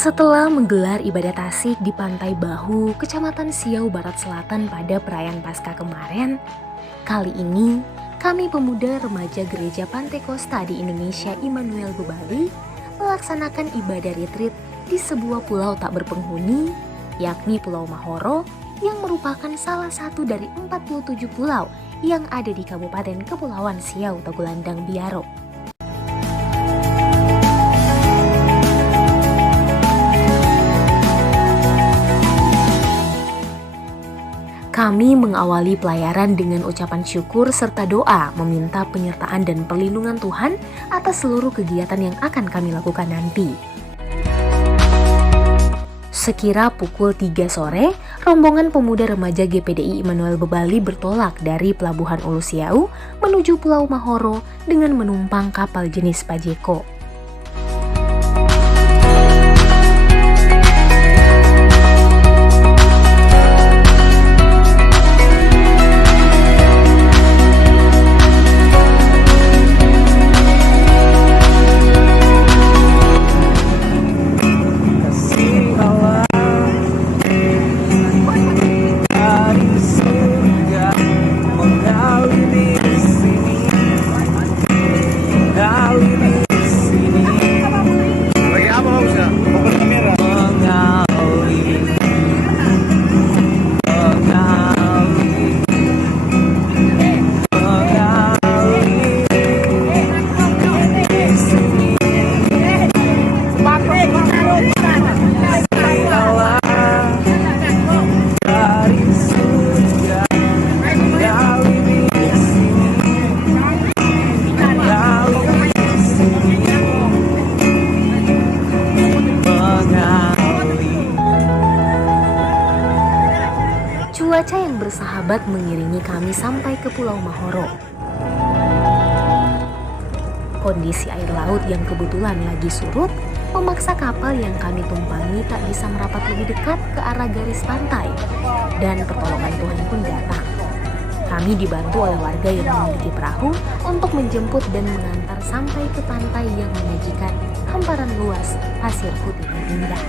Setelah menggelar ibadah tasyik di Pantai Bahu, Kecamatan Siau Barat Selatan pada perayaan Paskah kemarin, kali ini kami pemuda remaja Gereja Pantai Kosta di Indonesia Immanuel Bebali melaksanakan ibadah retreat di sebuah pulau tak berpenghuni, yakni Pulau Mahoro, yang merupakan salah satu dari 47 pulau yang ada di Kabupaten Kepulauan Siau Tagulandang Biaro. Kami mengawali pelayaran dengan ucapan syukur serta doa meminta penyertaan dan perlindungan Tuhan atas seluruh kegiatan yang akan kami lakukan nanti. Sekira pukul 3 sore, rombongan pemuda remaja GPDI Immanuel Bebali bertolak dari Pelabuhan Ulu Siau menuju Pulau Mahoro dengan menumpang kapal jenis Pajeko. Cuaca yang bersahabat mengiringi kami sampai ke Pulau Mahoro. Kondisi air laut yang kebetulan lagi surut memaksa kapal yang kami tumpangi tak bisa merapat lebih dekat ke arah garis pantai, dan pertolongan Tuhan pun datang. Kami dibantu oleh warga yang memiliki perahu untuk menjemput dan mengantar sampai ke pantai yang menyajikan hamparan luas pasir putih yang indah.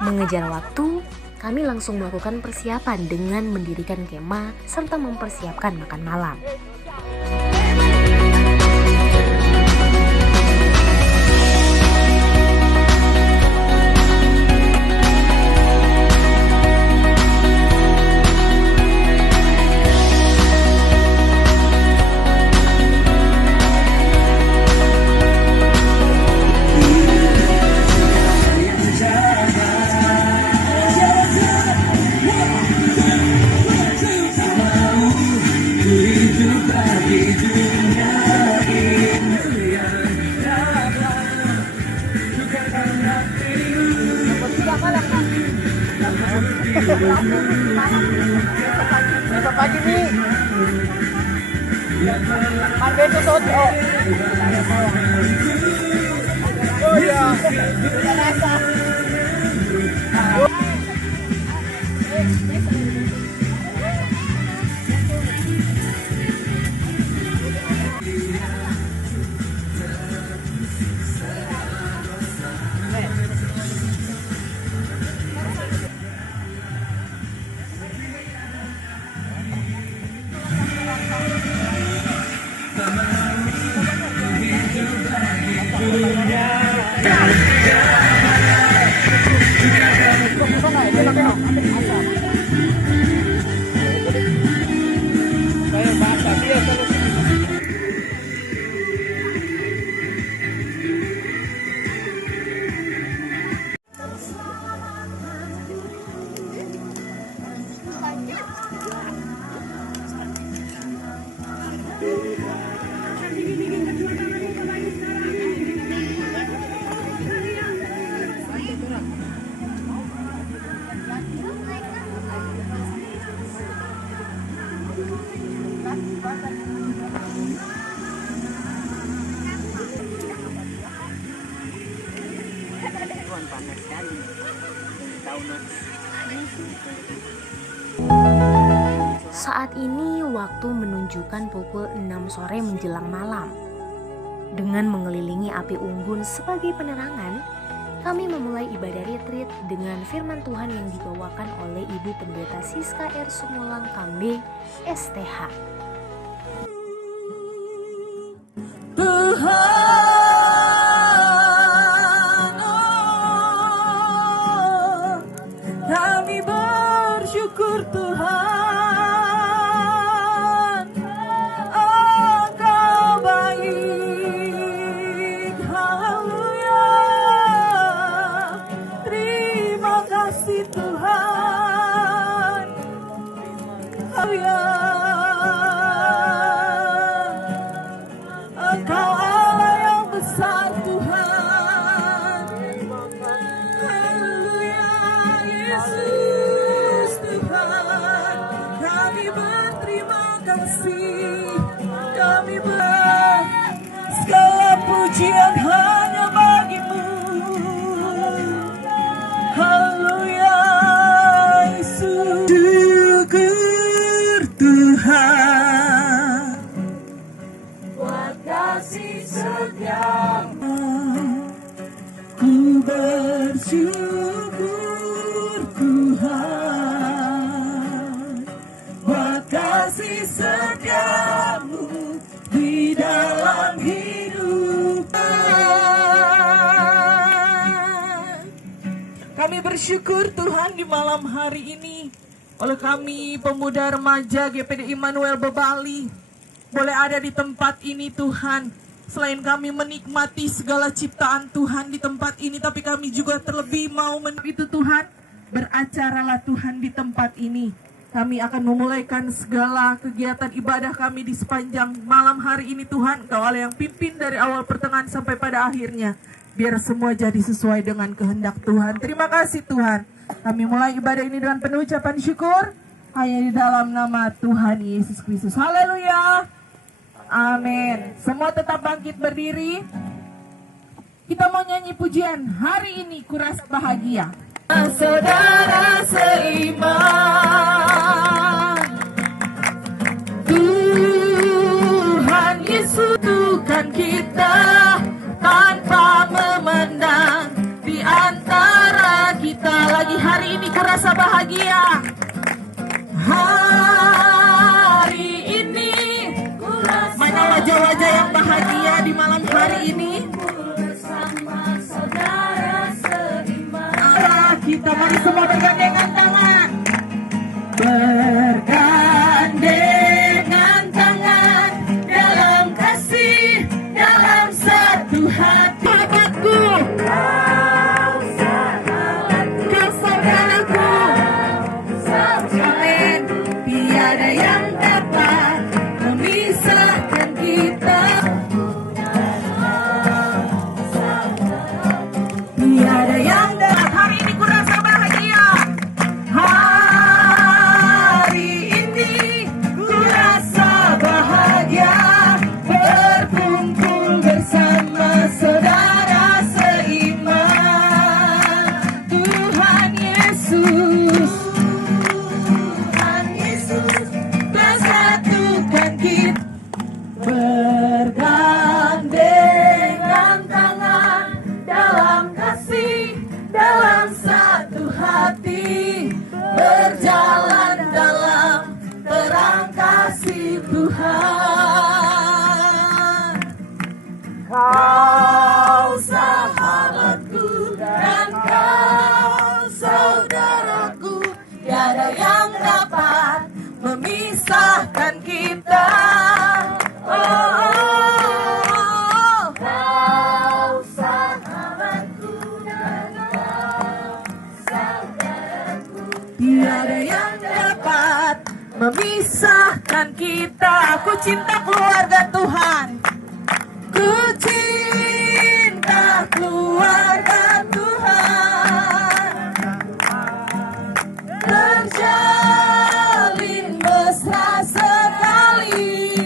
Mengejar waktu, kami langsung melakukan persiapan dengan mendirikan kemah serta mempersiapkan makan malam. Besok pagi nih. Mandi besok. Oh ya. Tuhan panas sekali. Tahu nak. Saat ini waktu menunjukkan pukul 6 sore menjelang malam. Dengan mengelilingi api unggun sebagai penerangan, kami memulai ibadah retreat dengan firman Tuhan yang dibawakan oleh Ibu Pendeta Siska R. Sumulang Kambe, STH. Tuhan, oh, kami bersyukur Tuhan, Engkau baik, haleluya. Terima kasih Tuhan, haleluya. Engkau Allah yang besar Tuhan, haleluya. Yesus Tuhan, kami berterima kasih, kami segala pujian hanya bagimu, haleluya. Yesus, syukur Tuhan, buat kasih setiamu, ku bersyukur Tuhan, buat kasih setiamu di dalam hidup. Kami bersyukur Tuhan di malam hari ini oleh kami pemuda remaja GPD Immanuel Bebali boleh ada di tempat ini Tuhan. Selain kami menikmati segala ciptaan Tuhan di tempat ini, tapi kami juga terlebih mau itu Tuhan. Beracaralah Tuhan di tempat ini. Kami akan memulaikan segala kegiatan ibadah kami di sepanjang malam hari ini Tuhan. Engkau Allah yang pimpin dari awal pertengahan sampai pada akhirnya. Biar semua jadi sesuai dengan kehendak Tuhan. Terima kasih Tuhan. Kami mulai ibadah ini dengan penuh ucapan syukur. Hanya di dalam nama Tuhan Yesus Kristus. Haleluya. Amin. Semua tetap bangkit berdiri. Kita mau nyanyi pujian. Hari ini kurasa bahagia. Saudara seiman, Tuhan Yesus Tuhan kita, tanpa memandang di antara kita. Lagi hari ini kurasa bahagia. Hari ini mana wajah-wajah yang bahagia di malam hari ini? Kita mari semua bergandengan tangan, bergandengan tangan dalam kasih, dalam satu hati. Sahabatku, kau saudaraku, amin. Tiada yang dapat memisahkan kita. Tiada yang dapat. Hari ini kurasa bahagia. Hari ini kurasa bahagia, berkumpul bersama saudara seiman. Tuhan Yesus, bersatukan kita. Bergandengan tangan dalam kasih, dalam satu hati, berjalan dalam terang kasih Tuhan. Kau sahabatku dan kau saudaraku, tiada yang dapat memisahkan kita. Oh, kau sahabatku dan kau saudaraku, tiada yang dapat memisahkan kita. Aku cinta keluarga Tuhan. Ku cinta keluarga Tuhan. Terjalin mesra sekali.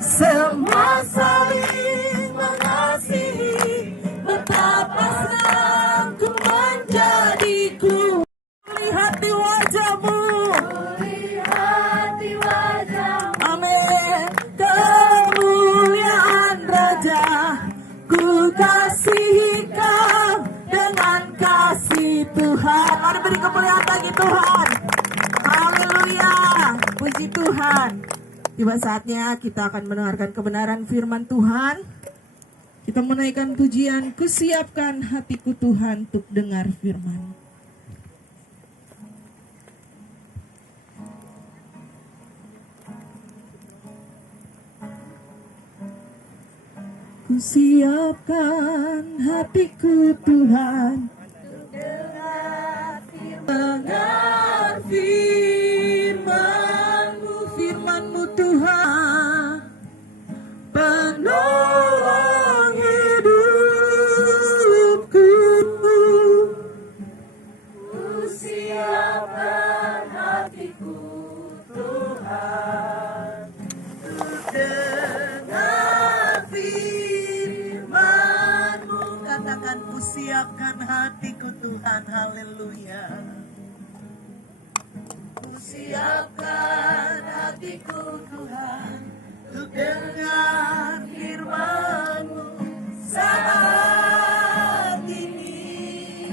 Semua saling mengasihi, mengasihi Kau dengan kasih Tuhan. Mari beri kemuliaan bagi Tuhan. Haleluya, puji Tuhan. Tiba saatnya kita akan mendengarkan kebenaran firman Tuhan. Kita menaikkan pujian, kusiapkan hatiku Tuhan untuk dengar firman. Kusiapkan hatiku Tuhan dengar firman-Mu, firman-Mu Tuhan, penolong hidupku. Kusiapkan hatiku Tuhan, dengar firman-Mu. Katakan, kusiapkan hatiku Tuhan. Haleluya. Kusiapkan hatiku Tuhan untuk dengar firman-Mu saat ini.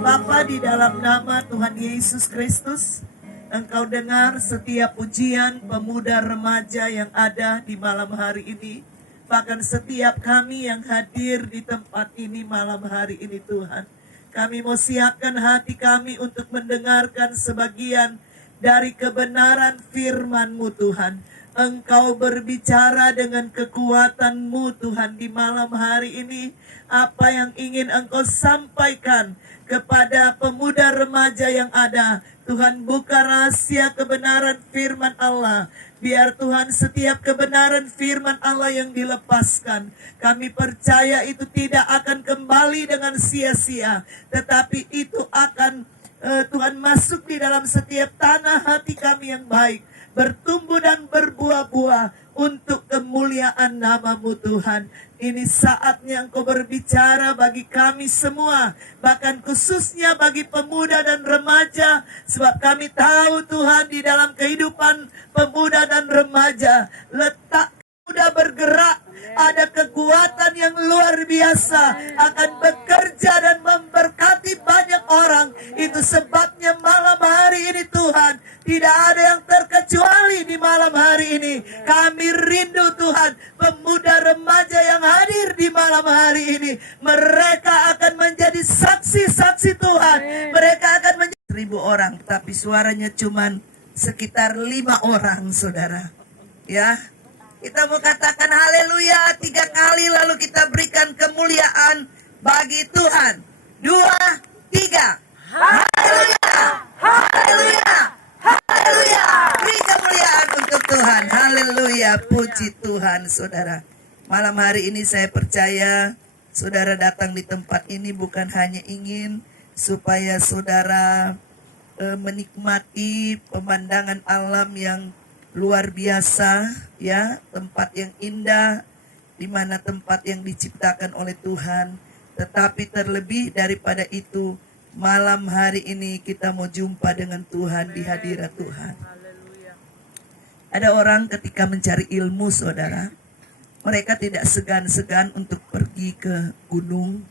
Bapa, di dalam nama Tuhan Yesus Kristus, Engkau dengar setiap pujian pemuda remaja yang ada di malam hari ini. Bahkan setiap kami yang hadir di tempat ini malam hari ini Tuhan. Kami mau siapkan hati kami untuk mendengarkan sebagian dari kebenaran firman-Mu Tuhan. Engkau berbicara dengan kekuatan-Mu Tuhan di malam hari ini. Apa yang ingin Engkau sampaikan kepada pemuda remaja yang ada. Tuhan, buka rahasia kebenaran firman Allah. Biar Tuhan setiap kebenaran firman Allah yang dilepaskan, kami percaya itu tidak akan kembali dengan sia-sia. Tetapi itu akan Tuhan masuk di dalam setiap tanah hati kami yang baik. Bertumbuh dan berbuah-buah untuk kemuliaan nama-Mu Tuhan. Ini saatnya Engkau berbicara bagi kami semua, bahkan khususnya bagi pemuda dan remaja, sebab kami tahu Tuhan di dalam kehidupan pemuda dan remaja, letak muda bergerak, ada kekuatan yang luar biasa akan bekerja dan memberkati banyak orang. Itu sebabnya malam hari ini Tuhan, tidak ada yang terkecuali di malam hari ini. Kami rindu Tuhan, pemuda remaja yang hadir di malam hari ini, mereka akan menjadi saksi-saksi Tuhan. Mereka akan menjadi 1.000 orang, tapi suaranya cuman sekitar 5 orang, saudara. Ya, kita mau katakan haleluya 3 kali, lalu kita berikan kemuliaan bagi Tuhan. 2, 3. Haleluya, haleluya, haleluya. Beri kemuliaan untuk Tuhan. Haleluya, puji Tuhan, saudara. Malam hari ini saya percaya saudara datang di tempat ini bukan hanya ingin supaya saudara menikmati pemandangan alam yang luar biasa, ya, tempat yang indah, di mana tempat yang diciptakan oleh Tuhan. Tetapi terlebih daripada itu, malam hari ini kita mau jumpa dengan Tuhan di hadirat Tuhan. Ada orang ketika mencari ilmu, saudara, mereka tidak segan-segan untuk pergi ke gunung.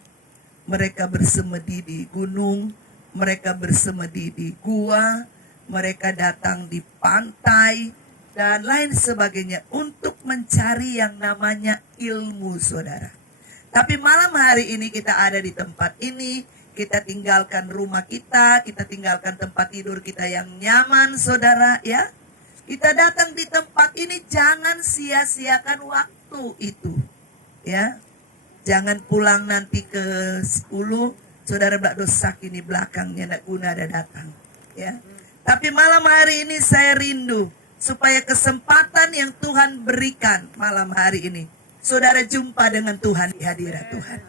Mereka bersemedi di gunung, mereka bersemedi di gua, mereka datang di pantai, dan lain sebagainya untuk mencari yang namanya ilmu, saudara. Tapi malam hari ini kita ada di tempat ini, kita tinggalkan rumah kita tinggalkan tempat tidur kita yang nyaman, saudara, ya. Kita datang di tempat ini, jangan sia-siakan waktu itu, ya. Jangan pulang nanti ke 10, saudara belak dosa ini belakangnya nak guna ada datang, ya. Tapi malam hari ini saya rindu supaya kesempatan yang Tuhan berikan malam hari ini, saudara jumpa dengan Tuhan di hadirat Tuhan.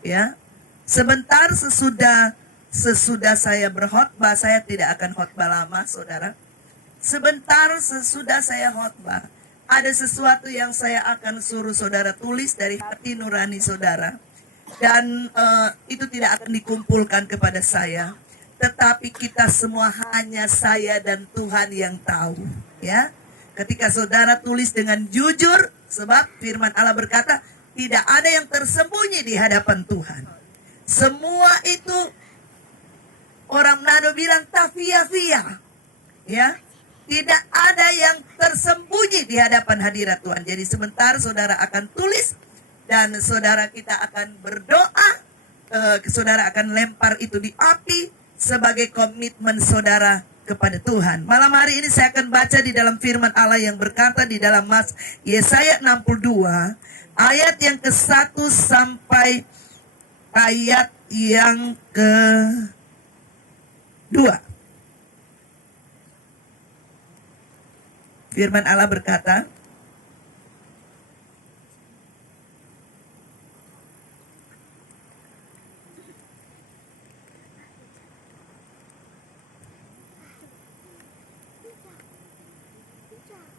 Ya, sebentar sesudah saya berkhotbah, saya tidak akan khotbah lama, saudara. Sebentar sesudah saya khotbah, ada sesuatu yang saya akan suruh saudara tulis dari hati nurani saudara, dan itu tidak akan dikumpulkan kepada saya. Tetapi kita semua, hanya saya dan Tuhan yang tahu, ya. Ketika saudara tulis dengan jujur, sebab firman Allah berkata, tidak ada yang tersembunyi di hadapan Tuhan. Semua itu orang Manado bilang tafia-fia. Ya, tidak ada yang tersembunyi di hadapan hadirat Tuhan. Jadi sebentar saudara akan tulis dan saudara kita akan berdoa. Saudara akan lempar itu di api sebagai komitmen saudara kepada Tuhan. Malam hari ini saya akan baca di dalam firman Allah yang berkata di dalam Yesaya 62 ayat yang ke-1 sampai ayat yang ke-2. Firman Allah berkata,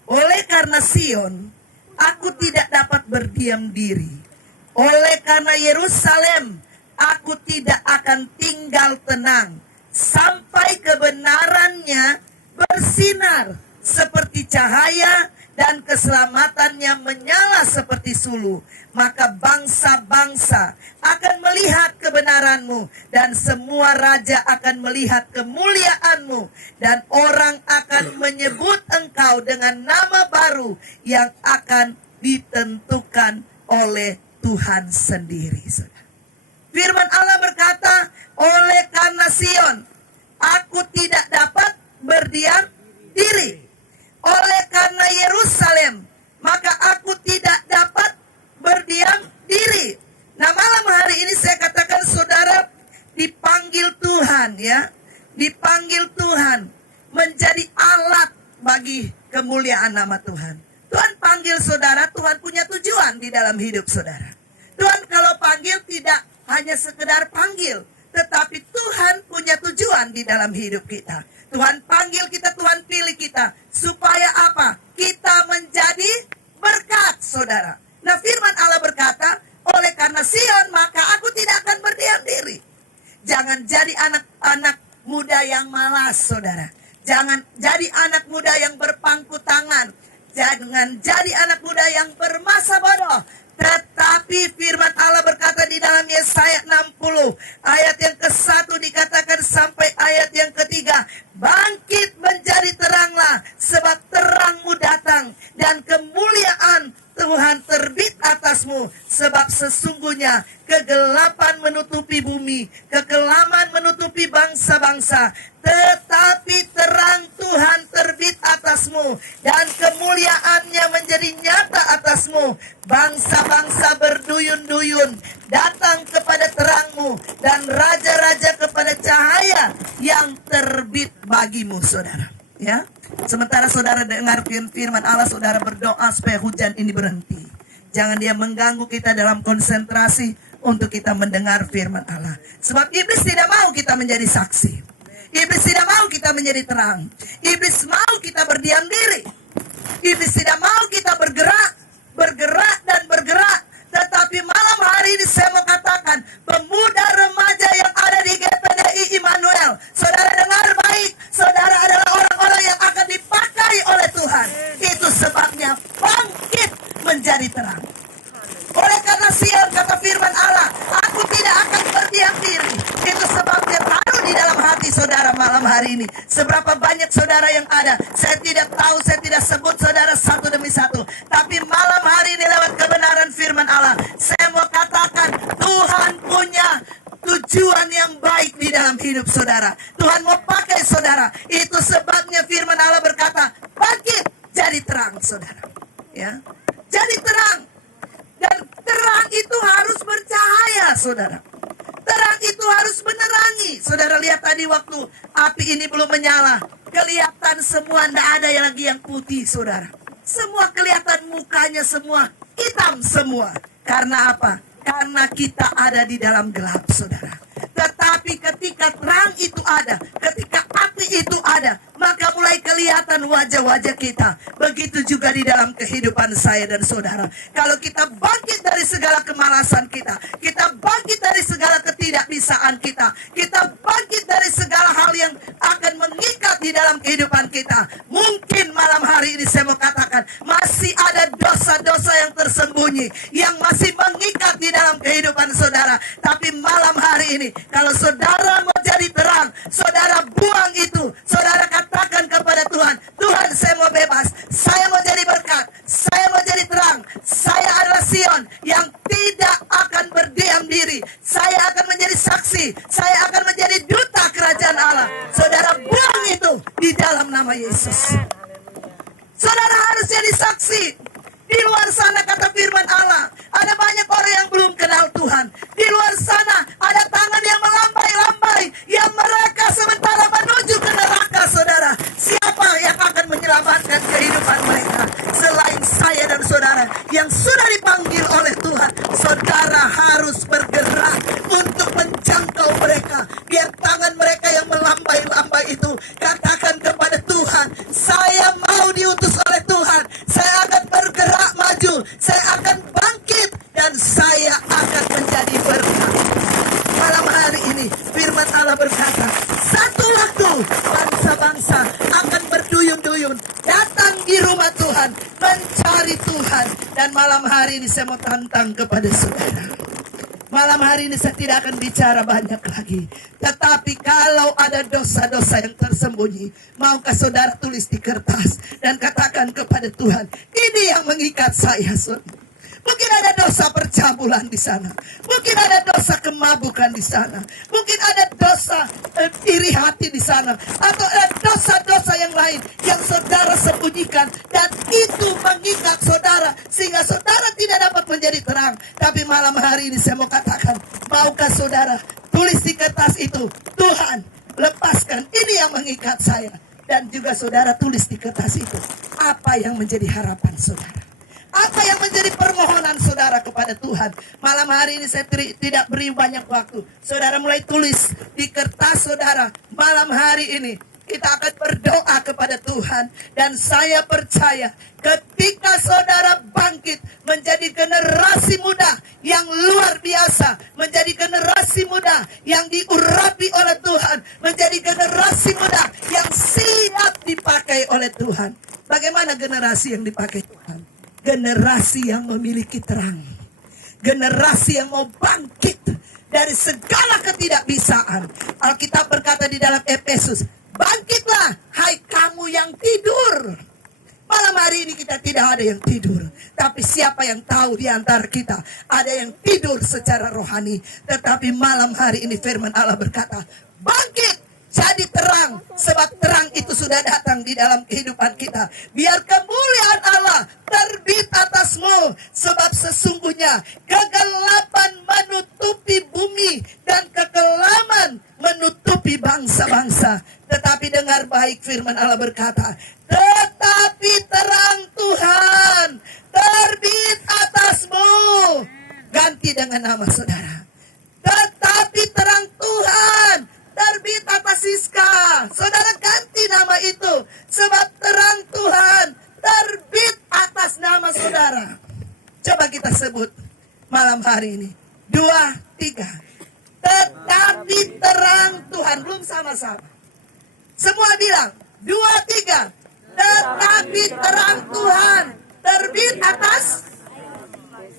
oleh karena Sion, aku tidak dapat berdiam diri. Oleh karena Yerusalem, aku tidak akan tinggal tenang. Sampai kebenarannya bersinar seperti cahaya dan keselamatannya menyala seperti sulu. Maka bangsa-bangsa akan melihat kebenaranmu dan semua raja akan melihat kemuliaanmu. Dan orang akan menyebut engkau dengan nama baru yang akan ditentukan oleh Tuhan sendiri. Firman Allah berkata, oleh karena Sion, aku tidak dapat berdiam diri. Oleh karena Yerusalem, maka aku tidak dapat berdiam diri. Nah, malam hari ini saya katakan saudara dipanggil Tuhan, ya. Dipanggil Tuhan menjadi alat bagi kemuliaan nama Tuhan. Tuhan panggil saudara, Tuhan punya tujuan di dalam hidup saudara. Tuhan kalau panggil tidak hanya sekedar panggil, tetapi Tuhan punya tujuan di dalam hidup kita. Tuhan panggil kita, Tuhan pilih kita. Supaya apa? Kita menjadi berkat, saudara. Nah, firman Allah berkata, oleh karena Sion, maka aku tidak akan berdiam diri. Jangan jadi anak-anak muda yang malas, saudara. Jangan jadi anak muda yang berpangku tangan. Jangan jadi anak muda yang bermasa bodoh. Tetapi firman Allah berkata di dalam Yesaya 60 ayat yang ke-1 dikatakan sampai ayat yang ke-3, bangkit menjadi teranglah, sebab terangmu datang dan kemuliaan Tuhan terbit atasmu. Sebab sesungguhnya kegelapan menutupi bumi, kekelaman menutupi bangsa-bangsa, tetapi terang Tuhan terbit atasmu dan kemuliaannya menjadi nyata atasmu. Bangsa-bangsa berduyun-duyun datang kepada terangmu dan raja-raja kepada cahaya yang terbit bagimu, saudara. Ya, sementara saudara dengar firman Allah, saudara berdoa supaya hujan ini berhenti. Jangan dia mengganggu kita dalam konsentrasi untuk kita mendengar firman Allah. Sebab iblis tidak mau kita menjadi saksi. Iblis tidak mau kita menjadi terang. Iblis mau kita berdiam diri. Iblis tidak mau kita bergerak dan bergerak. Tetapi malam hari ini saya mau katakan, pemuda remaja yang ada di GPDI Immanuel, saudara dengar baik, saudara adalah orang-orang yang akan dipakai oleh Tuhan. Itu sebabnya bangkit menjadi terang. Oleh karena Sion, kata firman Allah, aku tidak akan berdiam diri. Itu sebabnya taruh di dalam hati saudara malam hari ini. Seberapa banyak saudara yang ada, saya tidak tahu, saya tidak sebut saudara satu demi satu. Tapi malam hari ini lewat kebenaran firman Allah, saya mau katakan Tuhan punya tujuan yang baik di dalam hidup saudara. Tuhan mau pakai saudara. Itu sebabnya firman Allah berkata, bangkit jadi terang, saudara. Ya, jadi terang. Dan terang itu harus bercahaya, saudara. Terang itu harus menerangi. Saudara lihat tadi waktu api ini belum menyala, kelihatan semua, tidak ada lagi yang putih, saudara. Semua kelihatan mukanya semua hitam semua. Karena apa? Karena kita ada di dalam gelap, saudara. Tetapi ketika terang itu ada, ketika api itu ada, maka mulai kelihatan wajah-wajah kita. Begitu juga di dalam kehidupan saya dan saudara. Kalau kita bangkit dari segala kemalasan kita bangkit dari segala ketidaksempurnaan ketidakbisaan kita. Kita bangkit dari segala hal yang akan mengikat di dalam kehidupan kita. Mungkin malam hari ini saya mau katakan, masih ada dosa-dosa yang tersembunyi, yang masih mengikat di dalam kehidupan saudara. Tapi malam hari ini, kalau saudara mau jadi terang, saudara buang itu. Saudara katakan kepada Tuhan, Tuhan, saya mau bebas, saya mau jadi berkat, saya mau jadi terang. Saya adalah Sion yang tidak akan berdiam diri. Saya akan menjadi saksi, saya akan menjadi duta kerajaan Allah. Saudara buang itu di dalam nama Yesus. Saudara harus jadi saksi. Di luar sana kata firman Allah, ada banyak orang yang belum kenal Tuhan. Di luar sana ada tangan yang melambai-lambai, yang mereka sementara menuju ke neraka, saudara. Siapa yang akan menyelamatkan kehidupan mereka selain saya dan saudara yang sudah dipanggil oleh Tuhan? Saudara harus bergerak untuk menjangkau mereka. Biar tangan mereka yang melambai-lambai itu katakan kepada Tuhan, saya mau diutus oleh Tuhan. Saya akan bergerak maju, saya akan bangkit, dan saya akan menjadi berkat. Malam hari ini firman Allah berkata, satu waktu bangsa-bangsa akan berduyun-duyun datang di rumah Tuhan, mencari Tuhan. Dan malam hari ini saya mau tantang kepada saudara. Malam hari ini saya tidak akan bicara banyak lagi. Tetapi kalau ada dosa-dosa yang tersembunyi, maukah saudara tulis di kertas dan katakan kepada Tuhan, ini yang mengikat saya, saudara. Mungkin ada dosa percabulan di sana. Mungkin ada dosa kemabukan di sana. Mungkin ada dosa iri hati di sana. Atau ada dosa-dosa yang lain yang saudara sembunyikan. Dan itu mengikat saudara sehingga saudara tidak dapat menjadi terang. Tapi malam hari ini saya mau katakan, maukah saudara tulis di kertas itu, Tuhan, lepaskan ini yang mengikat saya. Dan juga saudara tulis di kertas itu, apa yang menjadi harapan saudara. Apa yang menjadi permohonan saudara kepada Tuhan. Malam hari ini saya tidak beri banyak waktu. Saudara mulai tulis di kertas saudara. Malam hari ini kita akan berdoa kepada Tuhan. Dan saya percaya ketika saudara bangkit menjadi generasi muda yang luar biasa, menjadi generasi muda yang diurapi oleh Tuhan, menjadi generasi muda yang siap dipakai oleh Tuhan. Bagaimana generasi yang dipakai Tuhan? Generasi yang memiliki terang. Generasi yang mau bangkit dari segala ketidakbisaan. Alkitab berkata di dalam Efesus, bangkitlah hai kamu yang tidur. Malam hari ini kita tidak ada yang tidur. Tapi siapa yang tahu di antara kita ada yang tidur secara rohani. Tetapi malam hari ini firman Allah berkata, bangkit, jadi terang, sebab terang itu sudah datang di dalam kehidupan kita. Biar kemuliaan Allah terbit atasmu, sebab sesungguhnya kegelapan menutupi bumi dan kekelaman menutupi bangsa-bangsa. Tetapi dengar baik firman Allah berkata, tetapi terang Tuhan terbit atasmu. Ganti dengan nama saudara. Tetapi terang Tuhan terbit atas Siska. Saudara ganti nama itu. Sebab terang Tuhan terbit atas nama saudara. Coba kita sebut malam hari ini. 2, 3. Tetapi terang Tuhan. Belum sama-sama. Semua bilang. 2, 3. Tetapi terang Tuhan terbit atas.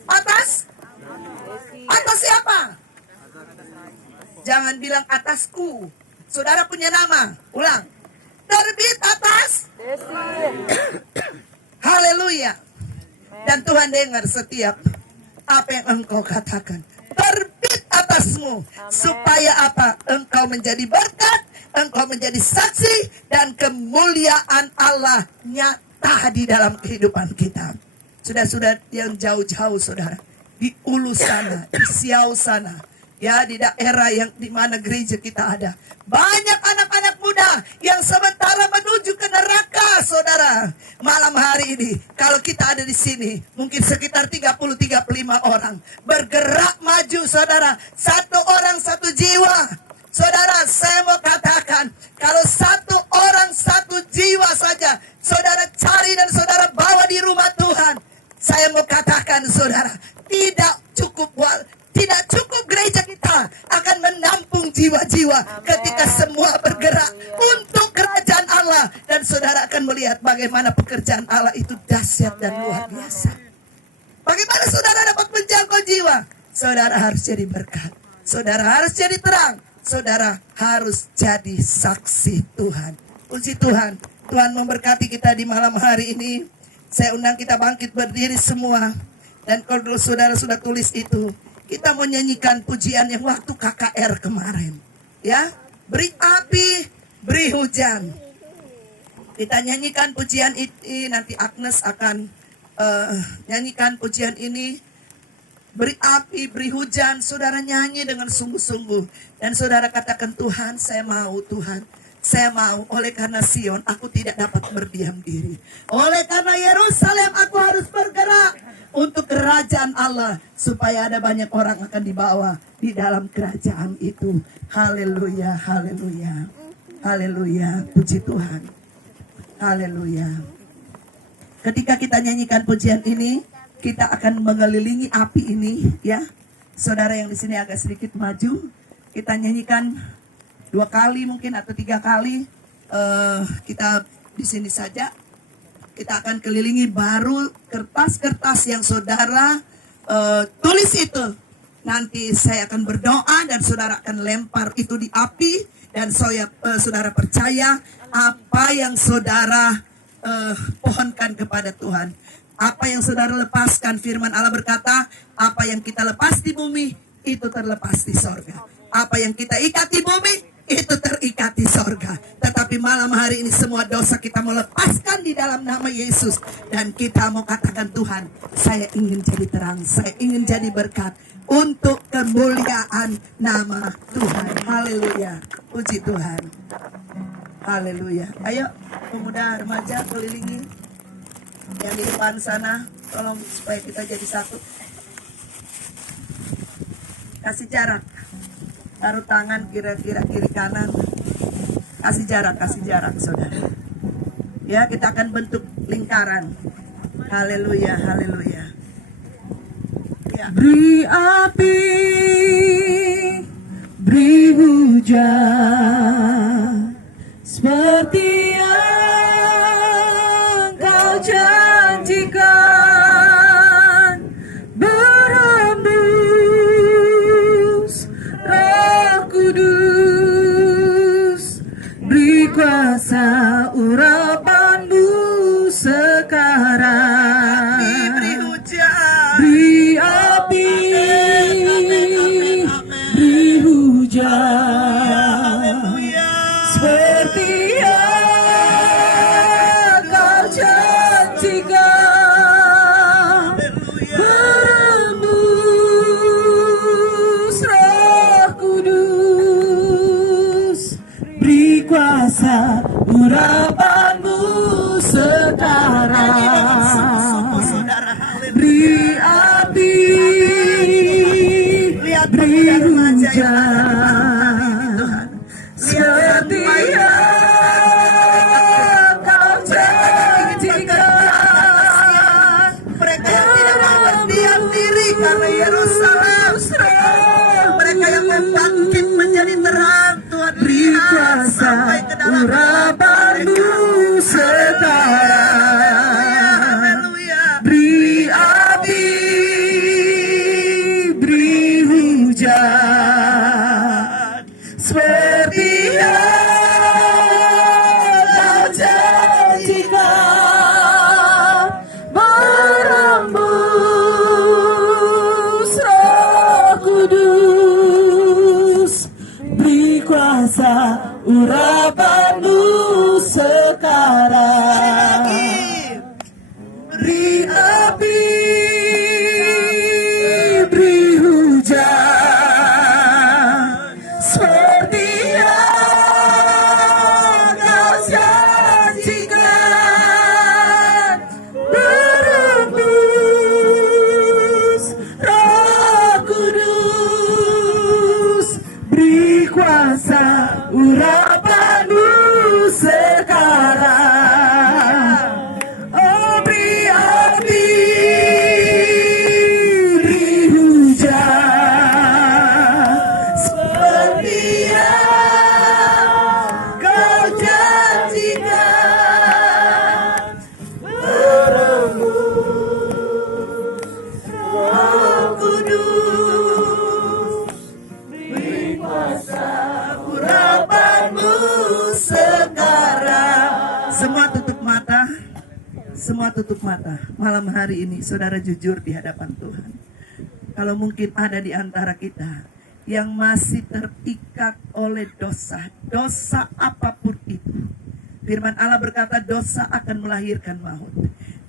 Atas? Atas siapa? Jangan bilang atasku. Saudara punya nama. Ulang. Terbit atas. Haleluya. Dan Tuhan dengar setiap apa yang engkau katakan. Terbit atasmu. Supaya apa? Engkau menjadi berkat. Engkau menjadi saksi. Dan kemuliaan Allah nyata di dalam kehidupan kita. Sudah-sudah yang jauh-jauh saudara. Di Ulu sana. Di Siau sana. Ya, di daerah yang di mana gereja kita ada. Banyak anak-anak muda yang sementara menuju ke neraka, saudara. Malam hari ini, kalau kita ada di sini, mungkin sekitar 30-35 orang. Bergerak maju, saudara. Satu orang, satu jiwa. Saudara, saya mau katakan, kalau satu orang, satu jiwa saja, saudara cari dan saudara bawa di rumah Tuhan. Saya mau katakan, saudara, tidak cukup gereja kita akan jiwa-jiwa ketika semua bergerak untuk kerajaan Allah. Dan saudara akan melihat bagaimana pekerjaan Allah itu dahsyat dan luar biasa. Bagaimana saudara dapat menjangkau jiwa? Saudara harus jadi berkat. Saudara harus jadi terang. Saudara harus jadi saksi Tuhan. Puji Tuhan. Tuhan memberkati kita di malam hari ini. Saya undang kita bangkit berdiri semua. Dan kalau saudara sudah tulis itu, kita mau nyanyikan pujian yang waktu KKR kemarin. Ya, beri api, beri hujan. Kita nyanyikan pujian ini, nanti Agnes akan nyanyikan pujian ini. Beri api, beri hujan. Saudara nyanyi dengan sungguh-sungguh. Dan saudara katakan, Tuhan, saya mau, Tuhan. Saya mau, oleh karena Sion, aku tidak dapat berdiam diri. Oleh karena Yerusalem, aku harus bergerak untuk kerajaan Allah. Supaya ada banyak orang akan dibawa di dalam kerajaan itu. Haleluya, haleluya. Haleluya, puji Tuhan. Haleluya. Ketika kita nyanyikan pujian ini, kita akan mengelilingi api ini, ya. Saudara yang di sini agak sedikit maju, kita nyanyikan 2 kali mungkin atau 3 kali. Kita di sini saja. Kita akan kelilingi baru kertas-kertas yang saudara tulis itu. Nanti saya akan berdoa dan saudara akan lempar itu di api. Dan saudara percaya apa yang saudara pohonkan kepada Tuhan. Apa yang saudara lepaskan, firman Allah berkata, apa yang kita lepas di bumi, itu terlepas di sorga. Apa yang kita ikat di bumi, itu terikat di sorga. Tetapi malam hari ini semua dosa kita mau lepaskan di dalam nama Yesus. Dan kita mau katakan, Tuhan, saya ingin jadi terang, saya ingin jadi berkat untuk kemuliaan nama Tuhan. Haleluya, puji Tuhan. Haleluya. Ayo pemuda remaja kelilingi yang di depan sana, tolong supaya kita jadi satu. Kasih jarak. Taruh tangan kira-kira kiri kanan. Kasih jarak saudara. Ya, kita akan bentuk lingkaran. Haleluya, haleluya. Ya. Beri api, beri hujan, seperti yang kau janjikan, berembus Roh Kudus, beri kuasa urapanmu sekarang. Beri hujan, Beri api, beri hujan, seperti yang kau janjikan, berembus Roh Kudus, beri kuasa urapanmu sekarang. Beri api, beri hujan, seperti yang kau janjikan. mereka yang tidak mau berdiam diri karena Yerusalem, mereka yang membangkit menjadi terang, Tuhan Beri lihat kuasa sampai ke dalam urapanmu sekarang. Haleluya. Beri api, beri hujan, seperti yang kau janjikan, berembus Roh Kudus, beri kuasa urapanmu sekarang. Beri api, beri hujan, seperti yang kau janjikan, berembus Roh Kudus, beri kuasa urapanmu sekarang. Oh, beri api, beri hujan, seperti Semua tutup mata. Malam hari ini saudara jujur di hadapan Tuhan. Kalau mungkin ada di antara kita yang masih terikat oleh dosa, dosa apapun itu. Firman Allah berkata dosa akan melahirkan maut.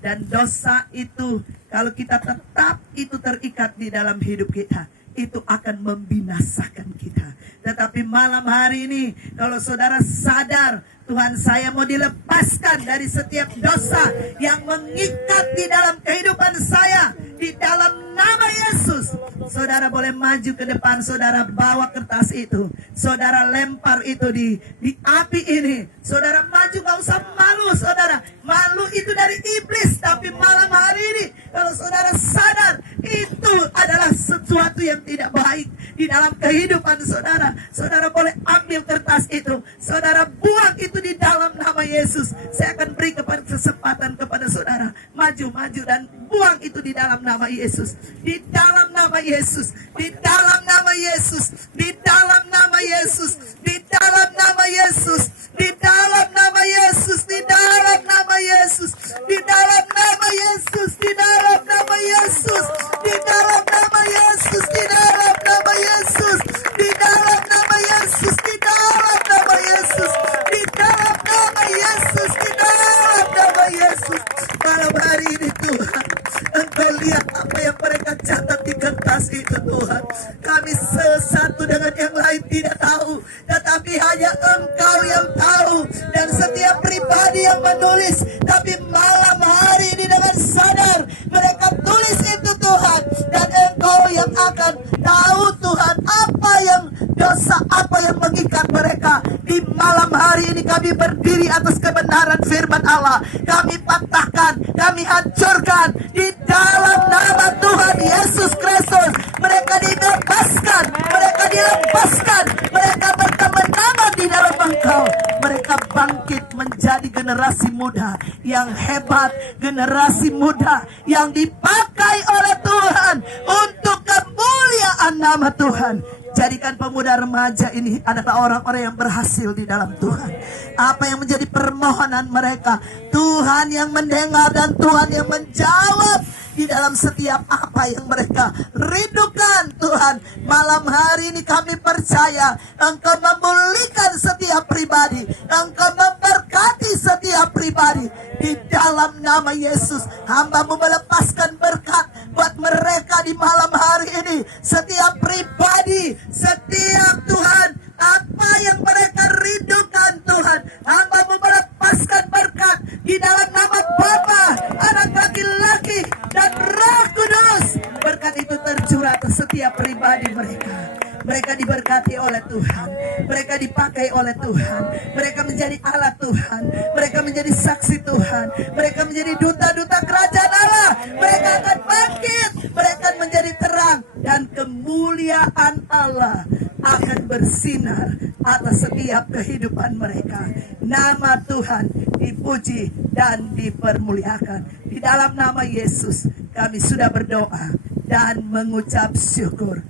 Dan dosa itu kalau kita tetap itu terikat di dalam hidup kita, itu akan membinasakan kita. Tetapi malam hari ini kalau saudara sadar, Tuhan saya mau dilepaskan dari setiap dosa yang mengikat di dalam kehidupan saya, di dalam nama Yesus. Saudara boleh maju ke depan, saudara bawa kertas itu, saudara lempar itu di api ini. Saudara maju, gak usah malu saudara. Malu itu dari iblis. Tapi malam hari ini kalau saudara sadar itu adalah sesuatu yang tidak baik di dalam kehidupan saudara, saudara boleh ambil kertas itu, saudara buang itu di dalam nama Yesus. Saya akan beri kesempatan kepada saudara maju dan buang itu di dalam nama Yesus, di dalam nama Yesus, di dalam nama Yesus, di dalam nama Yesus, di dalam nama Yesus, di dalam nama Yesus, di dalam nama Yesus, di dalam nama Yesus, di dalam nama Yesus, di dalam nama Yesus, di dalam nama Yesus, di dalam nama Yesus, di dalam nama Yesus, di dalam nama Yesus, di dalam nama Yesus. Malam hari ini Tuhan, Engkau lihat apa yang mereka catat di kertas itu Tuhan. Kami satu dengan yang lain tidak tahu, tetapi hanya Engkau yang tahu. Dan setiap pribadi yang menulis, tapi malam hari ini dengan sadar mereka tulis itu Tuhan. Dan Engkau yang akan tahu Tuhan apa yang dosa, apa yang mengikat mereka. Di malam hari ini kami berdiri atas kebenaran firman Allah. Kami patahkan, kami hancurkan di dalam nama Tuhan Yesus Kristus. Mereka dibebaskan, mereka dilepaskan, mereka berkemenangan di dalam Engkau. Mereka bangkit menjadi generasi muda yang hebat, generasi muda yang dipakai oleh Tuhan untuk kemuliaan nama Tuhan. Jadikan pemuda remaja ini adalah orang-orang yang berhasil di dalam Tuhan. Apa yang menjadi permohonan mereka, Tuhan yang mendengar dan Tuhan yang menjawab di dalam setiap apa yang mereka rindukan Tuhan. Malam hari ini kami percaya Engkau memulihkan setiap pribadi, Engkau memberkati setiap pribadi. Di dalam nama Yesus, hamba-Mu melepaskan berkat buat mereka di malam hari ini. Setiap pribadi, setiap Tuhan, apa yang mereka rindukan Tuhan, hamba-Mu melepaskan berkat di dalam nama Bapa, Anak laki-laki dan Roh Kudus. Berkat itu tercurah ke setiap pribadi mereka. Mereka diberkati oleh Tuhan, mereka dipakai oleh Tuhan, mereka menjadi alat Tuhan, mereka menjadi saksi Tuhan, mereka menjadi duta-duta kerajaan Allah. Mereka akan bangkit, mereka akan menjadi terang, dan kemuliaan Allah akan bersinar atas setiap kehidupan mereka. Nama Tuhan dipuji dan dipermuliakan. Di dalam nama Yesus kami sudah berdoa dan mengucap syukur.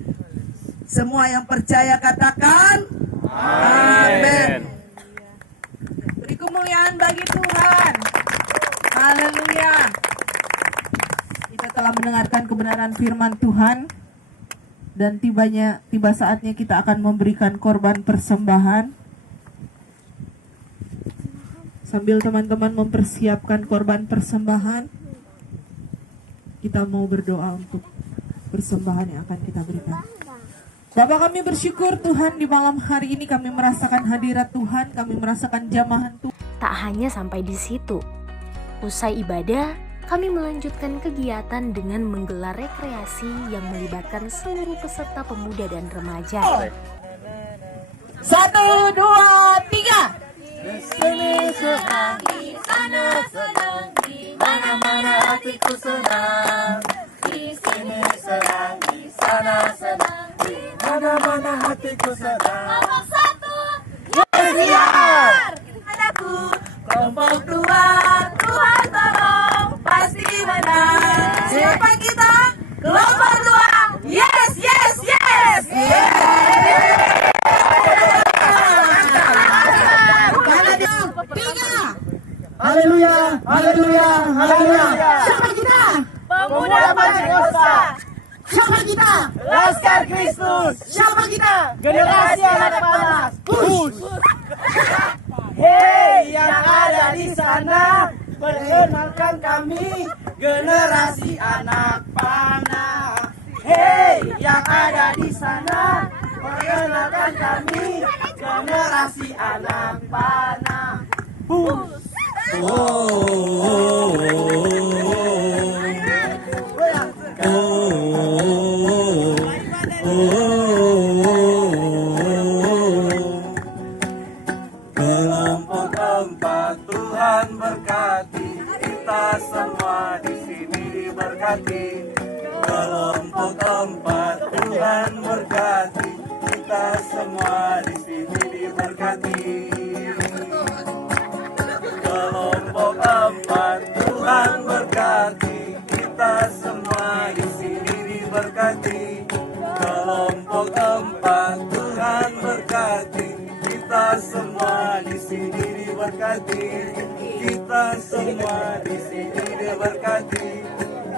Semua yang percaya katakan amin. Beri kemuliaan bagi Tuhan. Haleluya. Kita telah mendengarkan kebenaran firman Tuhan, dan tiba saatnya kita akan memberikan korban persembahan. Sambil teman-teman mempersiapkan korban persembahan, kita mau berdoa untuk persembahan yang akan kita berikan. Bapak, kami bersyukur Tuhan, di malam hari ini kami merasakan hadirat Tuhan, kami merasakan jamahan Tuhan. Tak hanya sampai di situ. Usai ibadah, kami melanjutkan kegiatan dengan menggelar rekreasi yang melibatkan seluruh peserta pemuda dan remaja. 1, 2, 3. Di sini senang, di sana senang, di mana-mana hatiku senang. Di sini senang, di sana senang, di mana-mana hatiku senang. Kelompok 1, Siap! anakku. Kelompok 2, Tuhan tolong, pasti menang. siapa kita? Kelompok 2, yes, yes, yes. Tiga. Haleluya, haleluya, haleluya. Pantekosta. Siapa kita? Laskar Kristus. Siapa kita? Generasi anak panas. Push. Hei yang ada di sana, perkenalkan kami generasi anak panah. Hei yang ada di sana, perkenalkan kami generasi anak panah. Push. Kelompok 4 Tuhan berkati, kita semua di sini diberkati. Kelompok 4 Tuhan berkati, kita semua di sini diberkati. Kelompok 4 Tuhan berkati, kita semua di sini diberkati. Kelompok 4 Tuhan berkati, kita semua di sini diberkati. Kita semua di sini diberkati.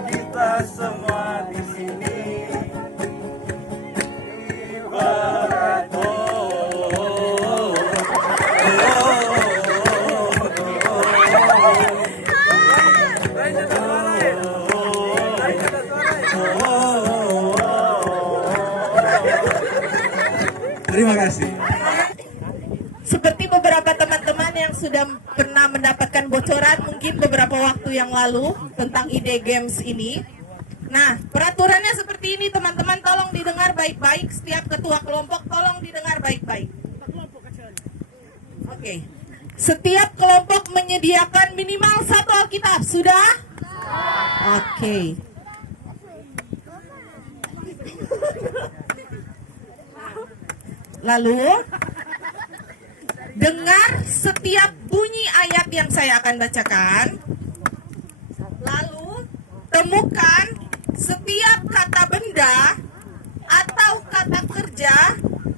Kita semua di sini diberkati. Terima kasih. Seperti beberapa teman-teman yang sudah pernah mendapatkan bocoran mungkin beberapa waktu yang lalu tentang ide games ini. Nah, peraturannya seperti ini teman-teman, tolong didengar baik-baik. Setiap ketua kelompok tolong didengar baik-baik. Oke. Setiap kelompok menyediakan minimal 1 Alkitab. Sudah? Oke. Lalu dengar setiap bunyi ayat yang saya akan bacakan. Lalu temukan setiap kata benda atau kata kerja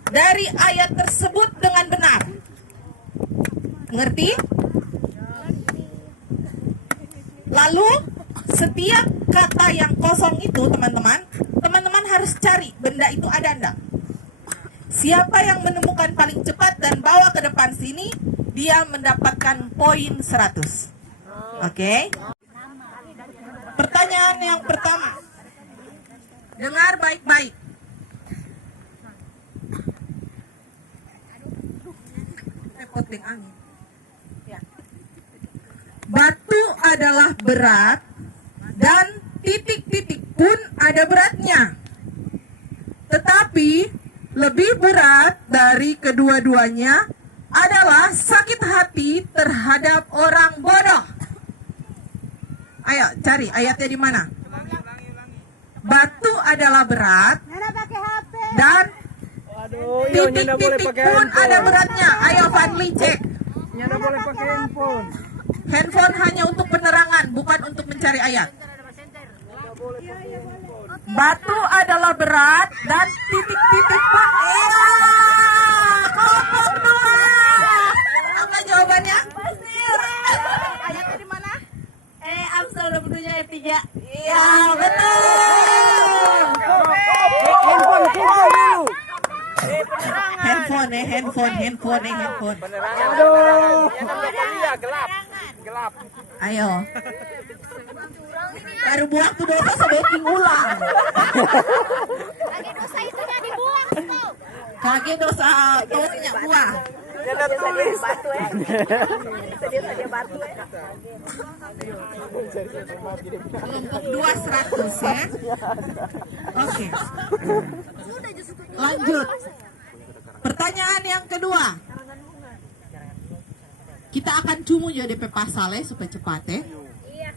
dari ayat tersebut dengan benar. Mengerti? Lalu setiap kata yang kosong itu teman-teman harus cari benda itu ada enggak. Siapa yang menemukan paling cepat dan bawa ke depan sini, dia mendapatkan poin 100. Oke? Pertanyaan yang pertama. Dengar baik-baik. Batu adalah berat dan titik-titik pun ada beratnya. Tetapi lebih berat dari kedua-duanya adalah sakit hati terhadap orang bodoh. Ayo cari ayatnya di mana? Batu adalah berat dan titik-titik pun ada beratnya. Ayo Fadli cek. Handphone hanya untuk penerangan, bukan untuk mencari ayat. Batu adalah berat dan titik-titik pun. Iya, kelompok 2. Apa jawabannya? Ayatnya di mana? Amsal 27 ayat 3. Iya, betul. Handphone. Gelap. Ayo. Baru buang tuh dosa sebaiknya ulang. Lagi dosa itunya dibuang tuh. Kaki dosa doanya buang. Jangan tulis. Batu Sedia saja batu Kelompok 2 100 ya. Oke. Lanjut. Pertanyaan yang kedua. Kita akan cungu ya DP pasalnya supaya cepat ya. Iya.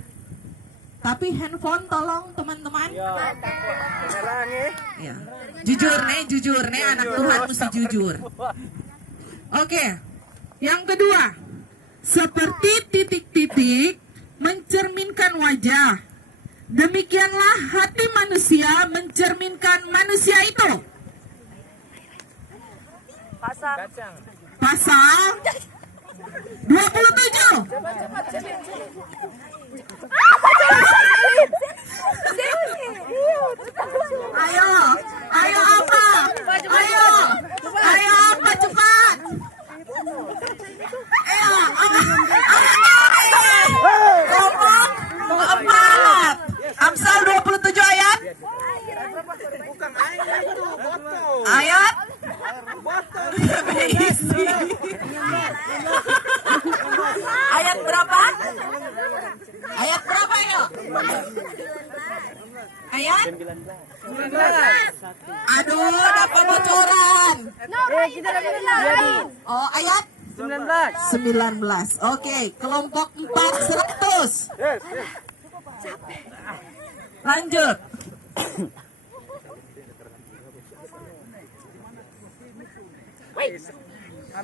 Tapi handphone tolong teman-teman. Beneran Ya. Jujur nih anak Tuhan mesti jujur. Oke. Yang kedua. Seperti titik-titik mencerminkan wajah. Demikianlah hati manusia mencerminkan manusia itu. Pasal 27. Ayat berisi. Ayat berapa? Ayat berapa yuk? Ayat? 19. Aduh, dapat bocoran. Oh, ayat? 19. Oke, kelompok 4 100. Lanjut.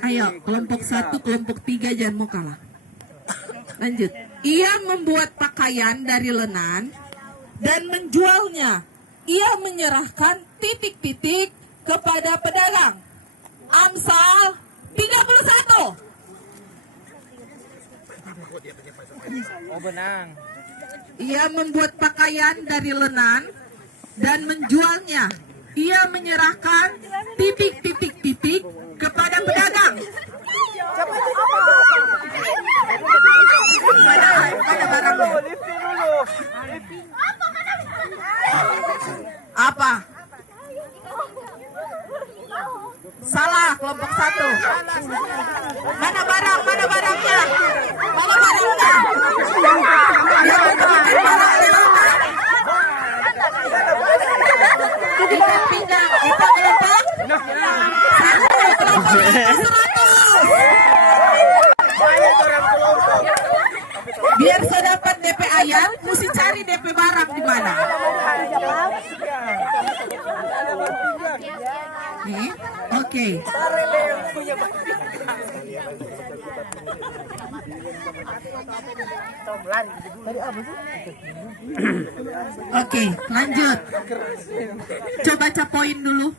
Ayo, kelompok 1, kelompok 3 jangan mau kalah. Lanjut. Ia membuat pakaian dari lenan dan menjualnya. Ia menyerahkan titik-titik kepada pedagang. Amsal 31. Ia membuat pakaian dari lenan dan menjualnya. Ia menyerahkan titik-titik-titik kepada pedagang. Mana barangnya? Apa? Salah, kelompok 1. Mana barang? Mana barangnya? Mana barangnya? Ikan pinggang, kita kelompok 100. Biar saya dapat DP ayat, mesti cari DP barang di mana. Oke. Oke, lanjut. Coba capoin dulu.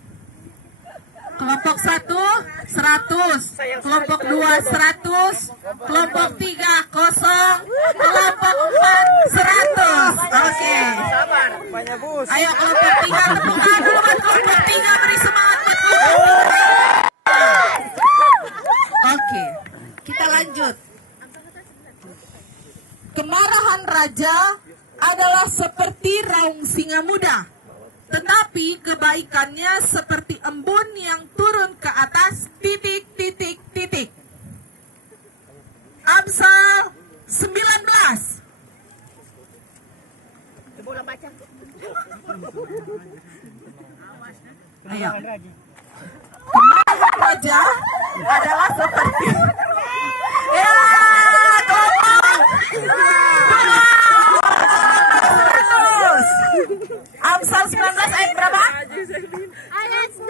Kelompok 1 100, kelompok 2 100, kelompok 3 0, kelompok 4 100. Oke. Ayo kelompok 3 tepuk tangan dulu buat kelompok 3, beri semangat buat kelompok 3. Oke, kita lanjut. Kemarahan raja adalah seperti raung singa muda, tetapi kebaikannya seperti embun yang turun ke atas titik-titik-titik. Amsal 19. Ayo. Kemarahan raja adalah seperti Amsal 19 ayat berapa? Ayat 2.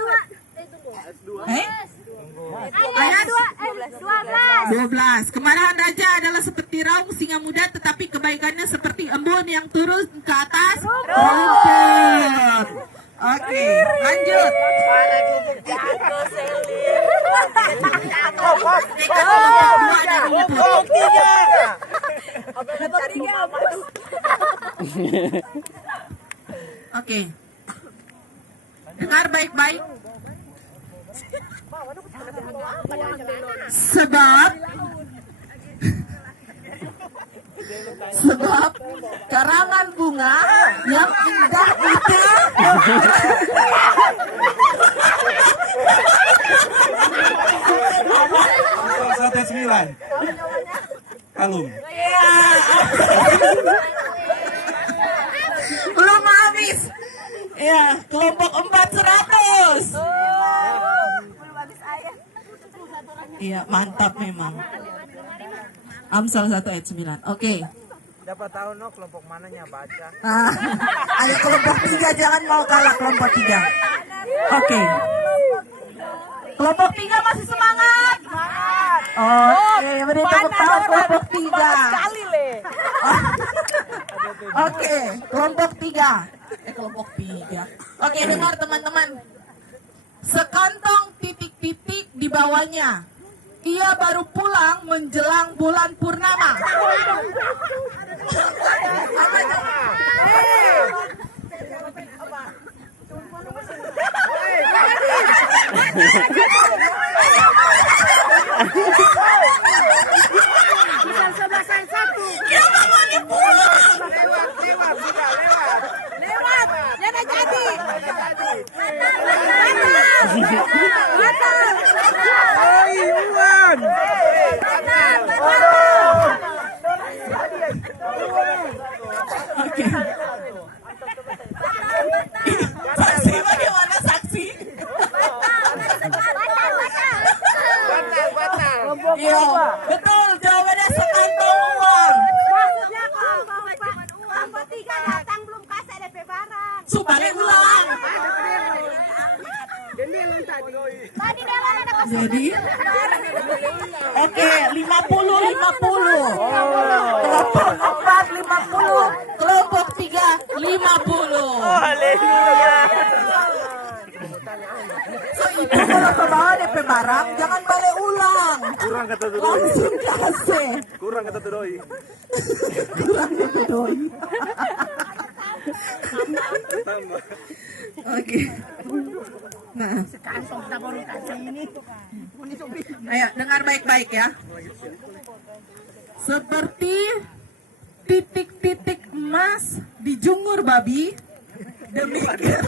Ayat 12. 12. Kemarahan raja adalah seperti raung singa muda, tetapi kebaikannya seperti embun yang turun ke atas rumput. Oke, lanjut. Oke. Dengar baik-baik. Sebab karangan bunga yang indah itu Satu 9. Kalung. belum habis. Ya, kelompok 4 100. Iya, mantap memang. Amsal 1 ayat 9. Oke. Dapat tahu no kelompok mananya baca. Ayo kelompok 3 jangan mau kalah kelompok 3. Oke. Kelompok 3 masih semangat. Oke, beri tepuk tangan kelompok 3. Oke, kelompok 3. Kelompok 3. Oke, dengar teman-teman. Sekantong titik-titik di bawahnya. Ia baru pulang menjelang bulan purnama. Lewat. Jangan jadi. Supaya ulang. Jadi, oke, 50, 50. Kelompok 4, 50. Kelompok 3, 50. Haleluya. So, itu kalau ke bawah DP barang, jangan balik ulang. Kurang kata tu doi. Langsung kasih. Kurang kata tu doi. Kurang DP doi. Tambah. Oke. Nah, ayo dengar baik-baik ya. Seperti titik-titik emas dijungur babi, demikian.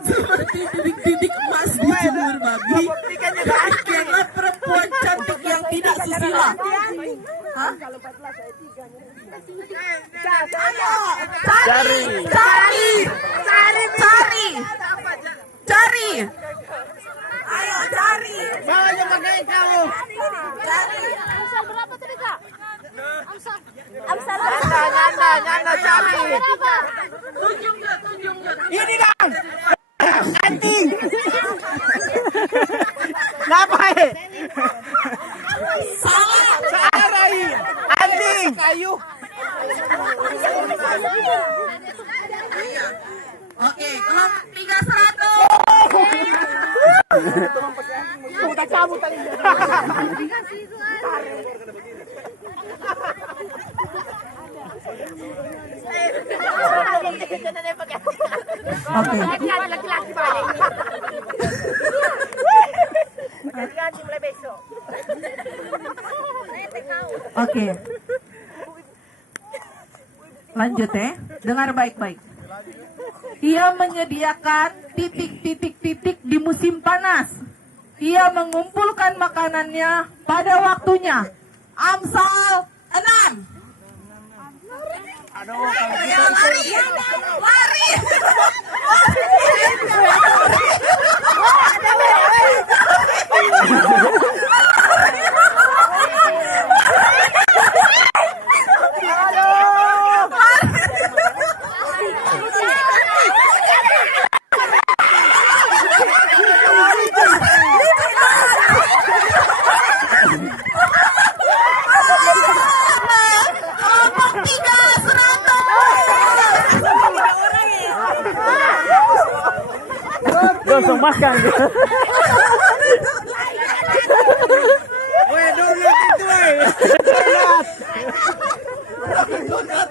Seperti titik-titik emas dijemur babi, demikianlah perempuan cantik yang tidak susila. Hah? Ayo, cari, cari, cari, cari, cari. Ayo cari. Bawanya pakai kau. Cari. Amsal berapa tadi kak? Amsal Nyanda cari. berapa? Tunjuk nggak, tunjuk nggak. Ini dong. Anjing. Ngapain? Salah. Sarai. Anjing. Kayu. Oke, kelompok 300. Kita cabut tadi. Oke. Laki-laki balik. Ganti mulai besok. Oke. Lanjut ya. Dengar baik-baik. Ia menyediakan titik-titik-titik di musim panas. Ia mengumpulkan makanannya pada waktunya. Amsal 6. Aduh, kalau Ya, lari. Lari. Kelompok 300. langsung makan. Weh, donat itu, weh. Donat.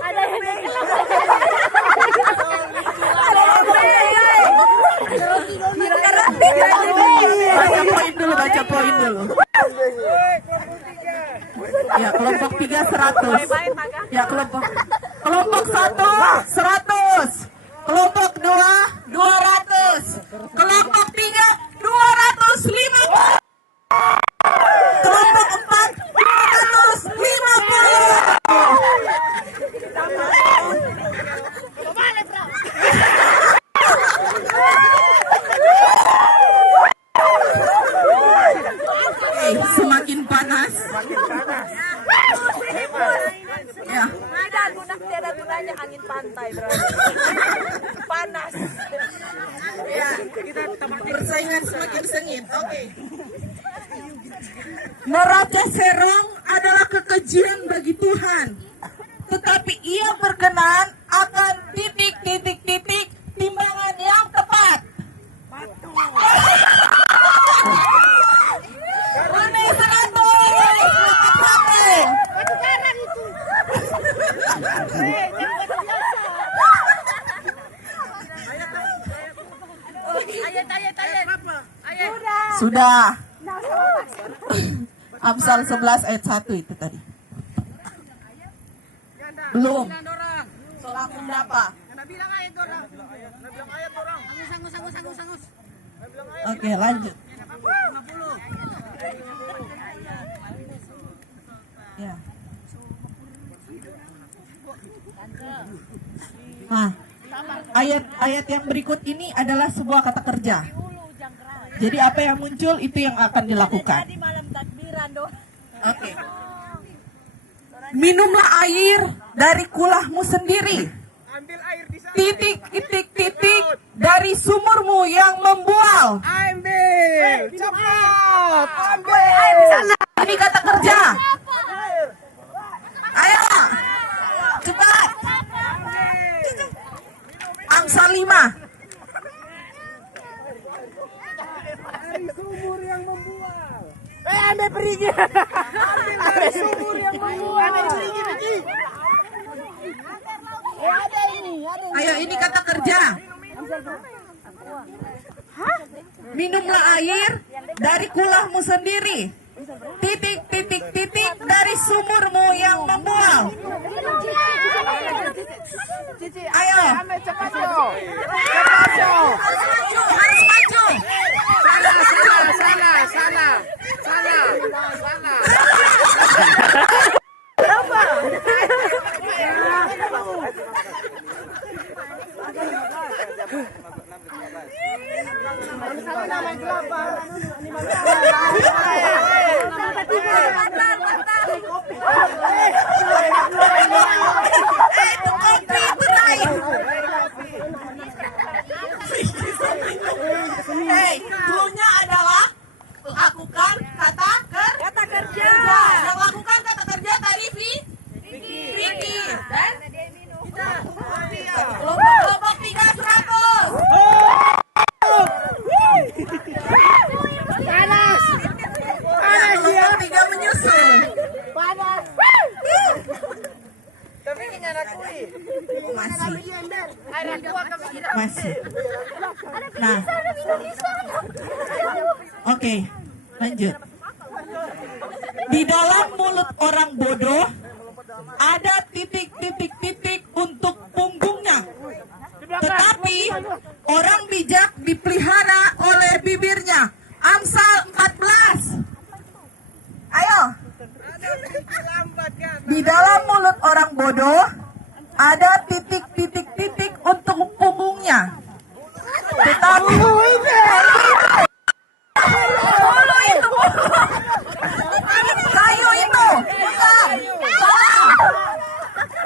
Ada yang Baca poin dulu, baca poin dulu. Ya, kelompok 3 100. Ya, kelompok 1 100. Kelompok 2 200. Kelompok 3 250. Kelompok 4 250. Semakin panas. Ya. Ada gunanya angin pantai berarti. Panas. Ya, persaingan semakin sengit. Oke. Neraca serong adalah kekejian bagi Tuhan, tetapi Ia berkenan akan titik-titik-titik timbangan yang tepat. Rene 100. Sudah. Amsal 11 ayat 1 itu tadi. Belum. Solakum apa? Oke, lanjut. Ya. Nah, ayat yang berikut ini adalah sebuah kata kerja. Jadi apa yang muncul itu yang akan dilakukan. Oke. Minumlah air dari kulahmu sendiri. Titik, titik, titik dari sumurmu yang membual. Ambil. Cepat. Ambil. Ini kata kerja. Ayo, cepat. Amsal 5. Sumur yang membual. Ambil perigi. Ambil sumur yang membual. Ambil perigi. Ada ini. Ayo, ini kata kerja. Minumlah air dari kulahmu sendiri. Titik, titik, titik dari sumurmu yang membual. Ayo. Cepat yo. Cepat yo. Harus maju. Sana. Itu kopi itu naik. Dulunya adalah lakukan kata kerja. Yang lakukan kata kerja tadi Vicky dan kelompok 300. Panas dia. Kelompok 3 menyusul. Panas. Kami ingin akui. Masih. Nah. Oke, lanjut. Di dalam mulut orang bodoh ada titik-titik-titik untuk punggungnya. Tetapi orang bijak dipelihara oleh bibirnya. Amsal 14. Ayo. Di dalam mulut orang bodoh ada titik-titik-titik untuk punggungnya. Tetapi kayu itu bukan. Salah.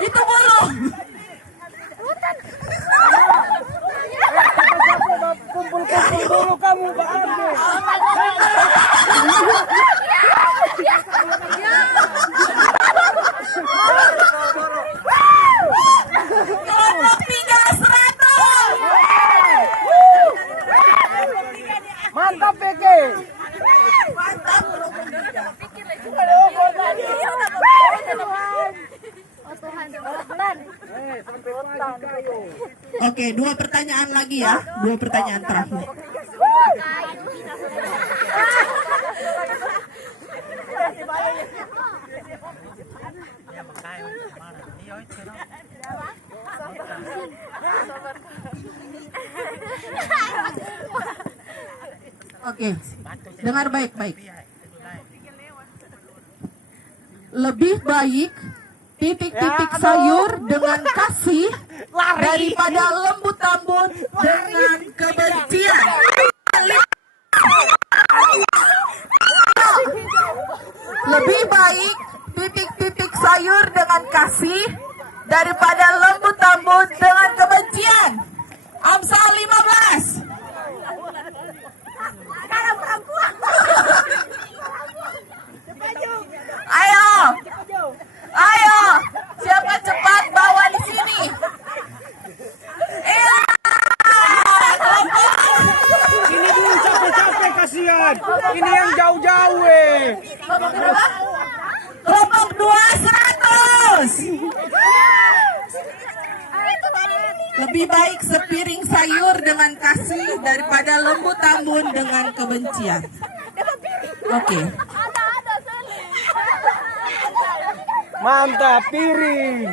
Itu bulu. Kumpul-kumpul dulu kamu bakal. Kelompok 300. Mantap Peke. Oke, 2 pertanyaan lagi ya. 2 pertanyaan terakhir. Oke, dengar baik-baik. Lebih baik titik-titik sayur dengan kasih daripada lembut tambun dengan kebencian. Lebih baik titik-titik sayur dengan kasih daripada lembut tambun dengan kebencian. Amsal 15. Ayo, siapa cepat bawa di sini? Ini dulu capek-capek kasihan. Ini yang jauh-jauh Kelompok 200. Lebih baik sepiring sayur dengan kasih daripada lembu tambun dengan kebencian. Oke. Mantap piring.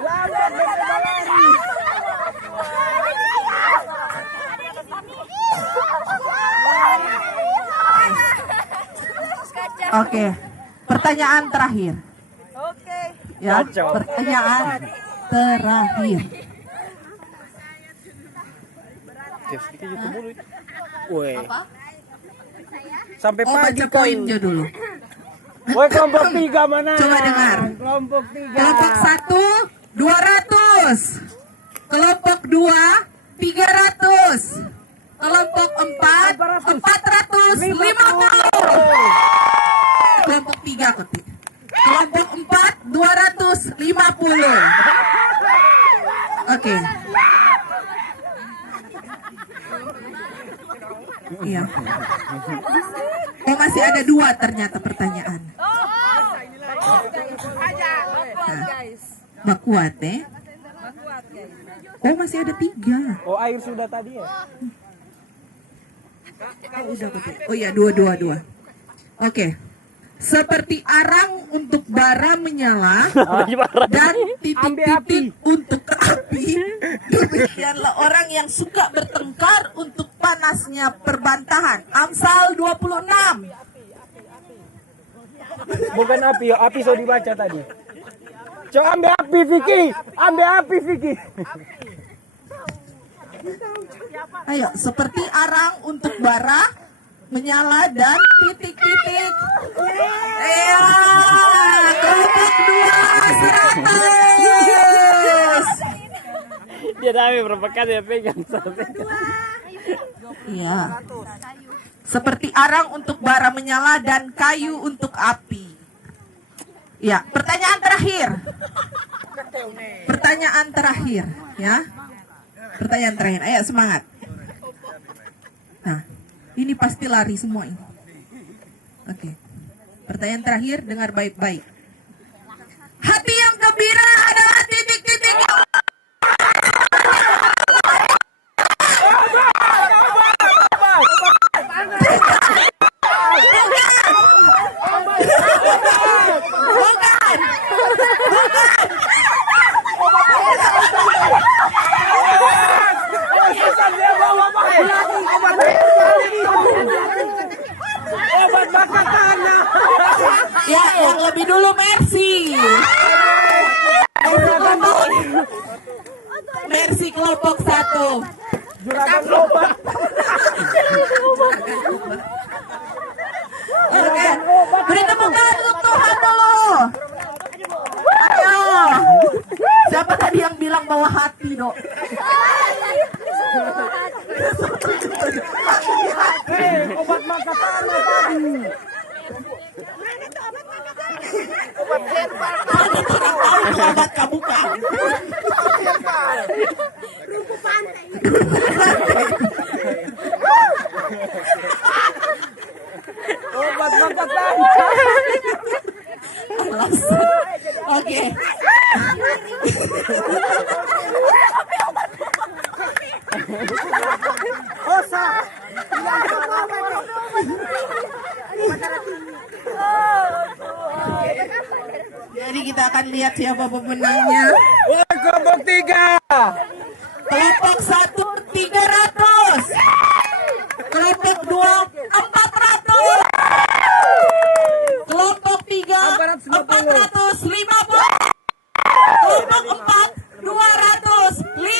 Lambat berlari. Oke. Pertanyaan terakhir. Ya, pertanyaan terakhir. Woi. Sampai Oh, pagi baca poinnya dulu. Woi, kelompok 3 mana? Coba dengar. Kelompok 3. Kelompok 1 200. Kelompok 2 300. Kelompok 4 450. Kelompok 3 Koti. Kelompok 4 250. Oke. Iya. Oh, masih ada 2 ternyata pertanyaan. Mbak kuat Oh, masih ada 3. Oh, air sudah tadi ya? Oh, udah betul. Oh ya, 2. Oke. Seperti arang untuk bara menyala dan titik-titik untuk api, demikianlah orang yang suka bertengkar untuk panasnya perbantahan. Amsal 26. Bukan api, ya. Api sudah dibaca tadi. Coba ambil api, Vicky. Ambil api, Vicky. Ayo, seperti arang untuk bara menyala dan titik-titik. Iya, kelompok 2 100. Dia dami berapa kali ya pegang sampai. Iya. Seperti arang untuk bara menyala dan kayu untuk api. Ya, pertanyaan terakhir. Pertanyaan terakhir, ya. Pertanyaan terakhir. Ayo semangat. Nah, ini pasti lari semua ini. Oke. Pertanyaan terakhir, dengar baik-baik. Hati yang gembira adalah titik-titik. Ya, yang lebih dulu Mercy. Mercy kelompok 1. Juragan obat. Oke, beri tepuk tangan untuk Tuhan dulu. Ayo. Siapa tadi yang bilang bawa hati, Dok? Obat mata tanah tadi. Obat kabuka. Obat mata tanah. Oke. Osa. Jadi kita akan lihat siapa pemenangnya. Woi, kelompok 3. Kelompok 1 300. Kelompok 2 400. Kelompok 3 450. Kelompok 4 250.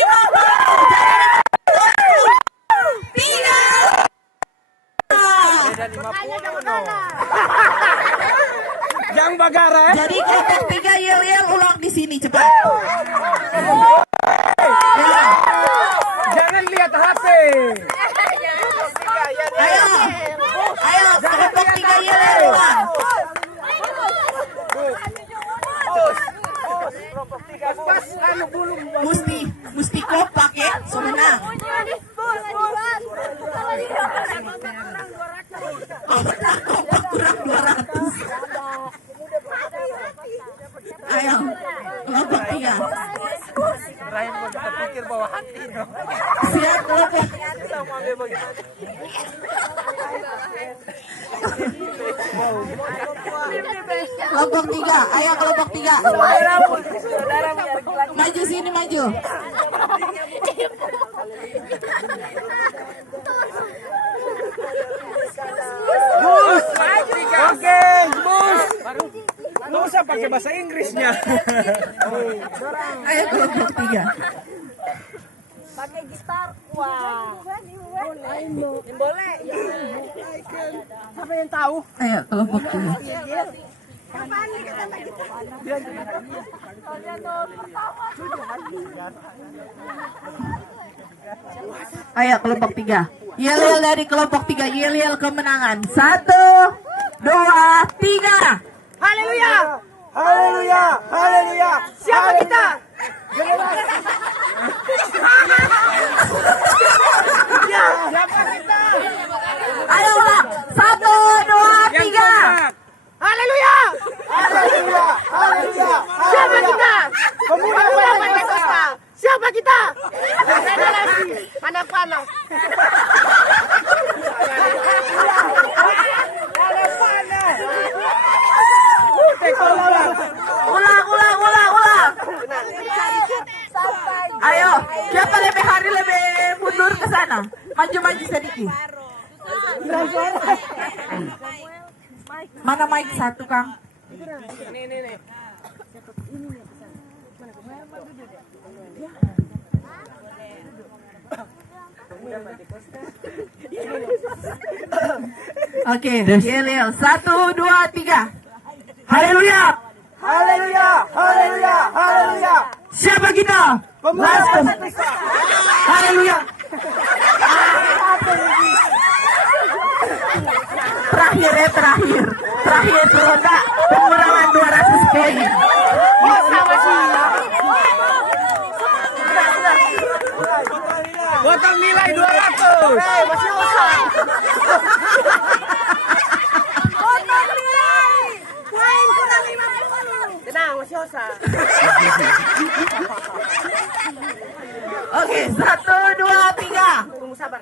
Yang bagara ya. Jadi kelompok 3 yel-yel ulang di sini cepat. Ya. Jangan lihat HP. Ayo. Ayo kelompok 3 yel-yel ulang. Mesti kompak ya, so menang. Kompak kurang 200. Ayo, kelompok 3. Siap kelompok. Kelompok 3, ayo kelompok 3. Maju sini, maju. Bus. Oke, bus. Nggak usah pakai bahasa Inggrisnya. Ayo kelompok 3. gitar. Wah. Boleh. Siapa yang tahu? Ayo kelompok ini. Ayo kelompok 3. Yel-yel dari kelompok 3. Yel-yel kemenangan. 1, 2, 3. Haleluya. Haleluya. Haleluya. Siapa kita? Siapa kita? Ayo ulang. 1, 2, 3. Haleluya. Haleluya. Haleluya. Siapa kita? Pemuda Pantekosta. Siapa kita? Generasi anak panah. Anak panah. Ulang. Ayo, siapa lebih hari lebih mundur ke sana? Maju sedikit. Mana mic satu, Kang? Oke, yel-yel. 1, 2, 3. Haleluya. Haleluya. Haleluya. Haleluya. Siapa kita? Pemuda Pantekosta. Haleluya. Terakhir ronda pengurangan 200 poin. Potong nilai 200. Masih usah. Potong nilai. Main kurang 50. Tenang, masih usah. Oke, 1, 2, 3. Tunggu sabar.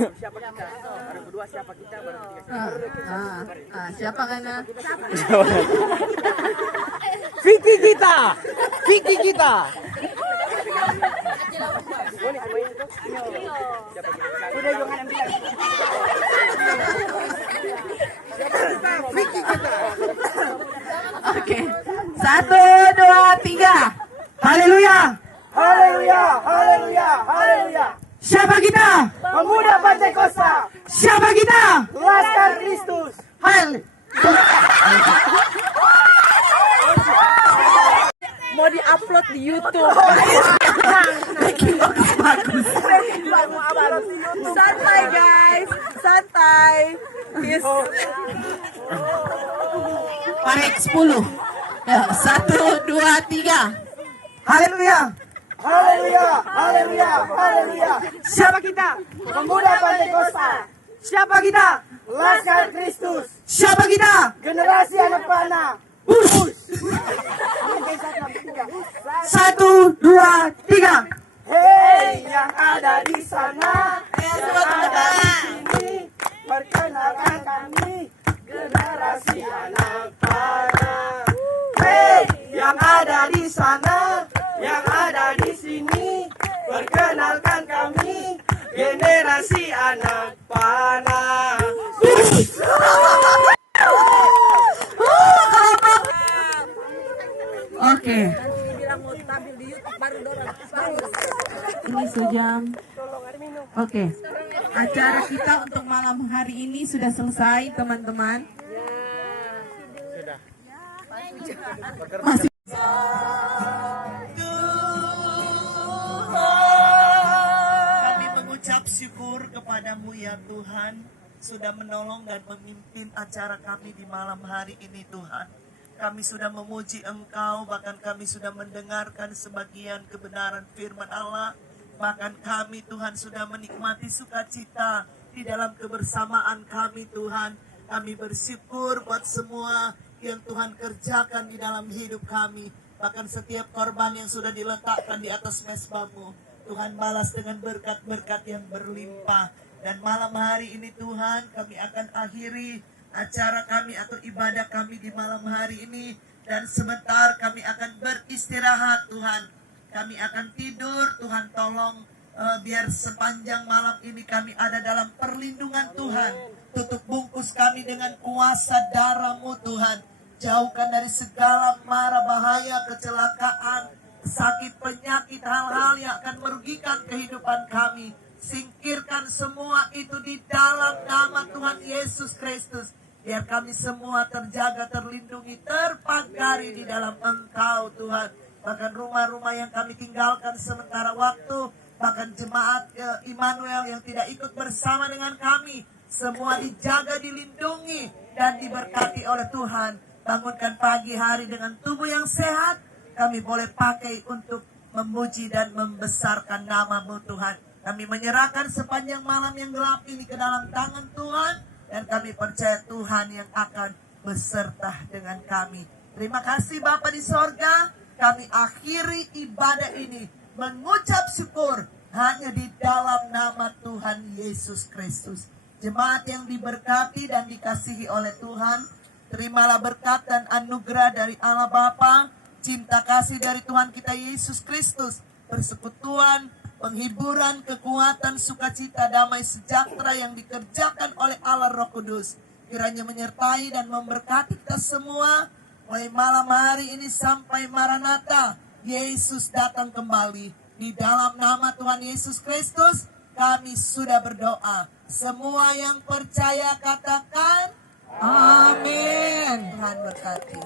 Siapa kita? Baru kedua siapa kita? Baru ketiga. Siapa kana? Vicky kita. Vicky kita. Udah jangan ambil. Vicky kita. Oke. 1, 2, 3. Haleluya. Haleluya. Haleluya. Haleluya. Siapa kita? Pemuda Pantekosta. Siapa kita? Laskar Kristus. Mau di-upload di YouTube. Bagus. Santai guys, santai. Parek 10. Ya, 1, 2, 3. Haleluya. Haleluya, haleluya, haleluya. Siapa kita? Pemuda Pantekosta. Siapa kita? Laskar Kristus. Siapa kita? Generasi anak panah. 1, 2, 3. Hei yang ada di sana, yang ada di sini, perkenalkan kami generasi anak panah. Hei yang ada di sana, yang ada di sini, perkenalkan kami generasi anak panah. Oke. Ini sejam. Oke. Acara kita untuk malam hari ini sudah selesai, teman-teman. Masih. Kami mengucap syukur kepadamu ya Tuhan, sudah menolong dan memimpin acara kami di malam hari ini Tuhan. Kami sudah memuji Engkau, bahkan kami sudah mendengarkan sebagian kebenaran firman Allah. Bahkan kami Tuhan sudah menikmati sukacita di dalam kebersamaan kami Tuhan. Kami bersyukur buat semua yang Tuhan kerjakan di dalam hidup kami. Bahkan setiap korban yang sudah diletakkan di atas mezbah-Mu, Tuhan balas dengan berkat-berkat yang berlimpah. Dan malam hari ini Tuhan, kami akan akhiri acara kami atau ibadah kami di malam hari ini. Dan sebentar kami akan beristirahat Tuhan. Kami akan tidur, Tuhan tolong biar sepanjang malam ini kami ada dalam perlindungan Tuhan. Tutup bungkus kami dengan kuasa darah-Mu Tuhan. Jauhkan dari segala mara bahaya, kecelakaan, sakit, penyakit, hal-hal yang akan merugikan kehidupan kami. Singkirkan semua itu di dalam nama Tuhan Yesus Kristus. Biar kami semua terjaga, terlindungi, terpagari di dalam Engkau Tuhan. Bahkan rumah-rumah yang kami tinggalkan sementara waktu, bahkan jemaat Immanuel yang tidak ikut bersama dengan kami, semua dijaga, dilindungi, dan diberkati oleh Tuhan. Bangunkan pagi hari dengan tubuh yang sehat, kami boleh pakai untuk memuji dan membesarkan nama-Mu Tuhan. Kami menyerahkan sepanjang malam yang gelap ini ke dalam tangan Tuhan, dan kami percaya Tuhan yang akan beserta dengan kami. Terima kasih Bapa di sorga, kami akhiri ibadah ini mengucap syukur hanya di dalam nama Tuhan Yesus Kristus. Jemaat yang diberkati dan dikasihi oleh Tuhan, terimalah berkat dan anugerah dari Allah Bapa, cinta kasih dari Tuhan kita Yesus Kristus, persekutuan, penghiburan, kekuatan, sukacita, damai sejahtera yang dikerjakan oleh Allah Roh Kudus, kiranya menyertai dan memberkati kita semua mulai malam hari ini sampai Maranatha, Yesus datang kembali. Di dalam nama Tuhan Yesus Kristus kami sudah berdoa. Semua yang percaya katakan amin. Tuhan berkati.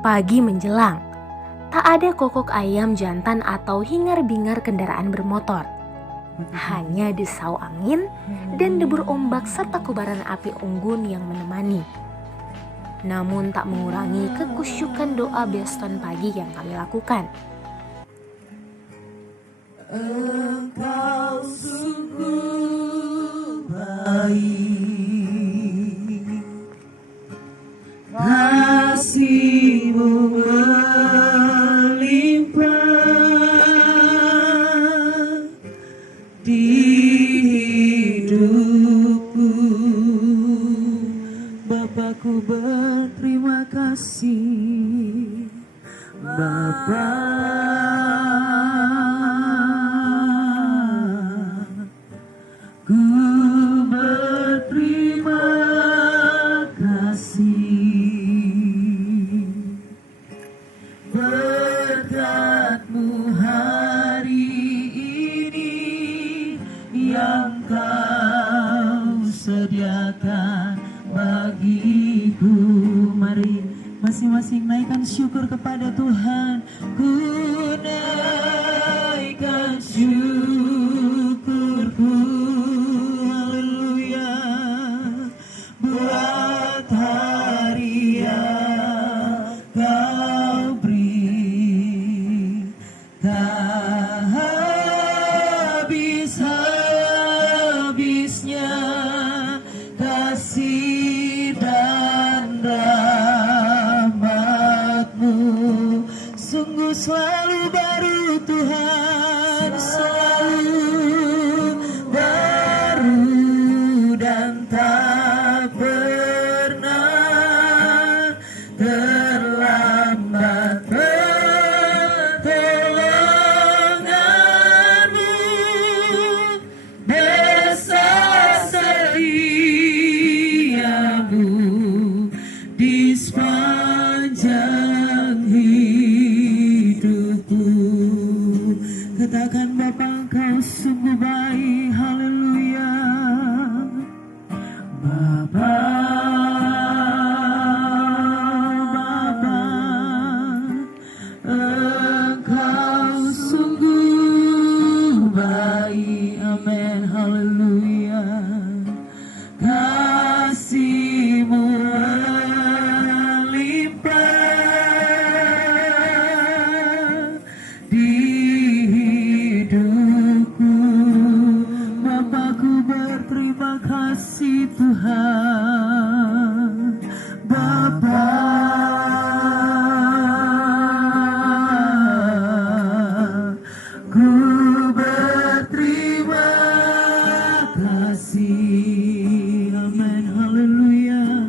Pagi menjelang, tak ada kokok ayam jantan atau hingar-bingar kendaraan bermotor. Hanya desau angin dan debur ombak serta kobaran api unggun yang menemani. Namun tak mengurangi kekusyukan doa Beston pagi yang kami lakukan. Engkau sungguh baik, kasih-Mu melimpah di hidupku. Bapakku berterima kasih, Bapa. Ku berterima kasih, berkat-Mu hari ini yang Kau sediakan bagiku. Mari masing-masing naikkan syukur kepada Tuhan. Ku naikkan syukurku, haleluya, buat hari yang Kau beri. Tak habis-habisnya kasih dan rahmat-Mu, sungguh selalu baru Tuhan, selalu baru dan tak pernah terlambat pertolongan-Mu, besar setia-Mu di sepanjang hidupku. Katakan Bapa, Engkau sungguh baik, haleluya. Bapa, Bapa, Engkau sungguh baik, amin, haleluya. Kasih-Mu melimpah di hidupku. Tuhan Bapa. Ku berterima kasih, amin, haleluya,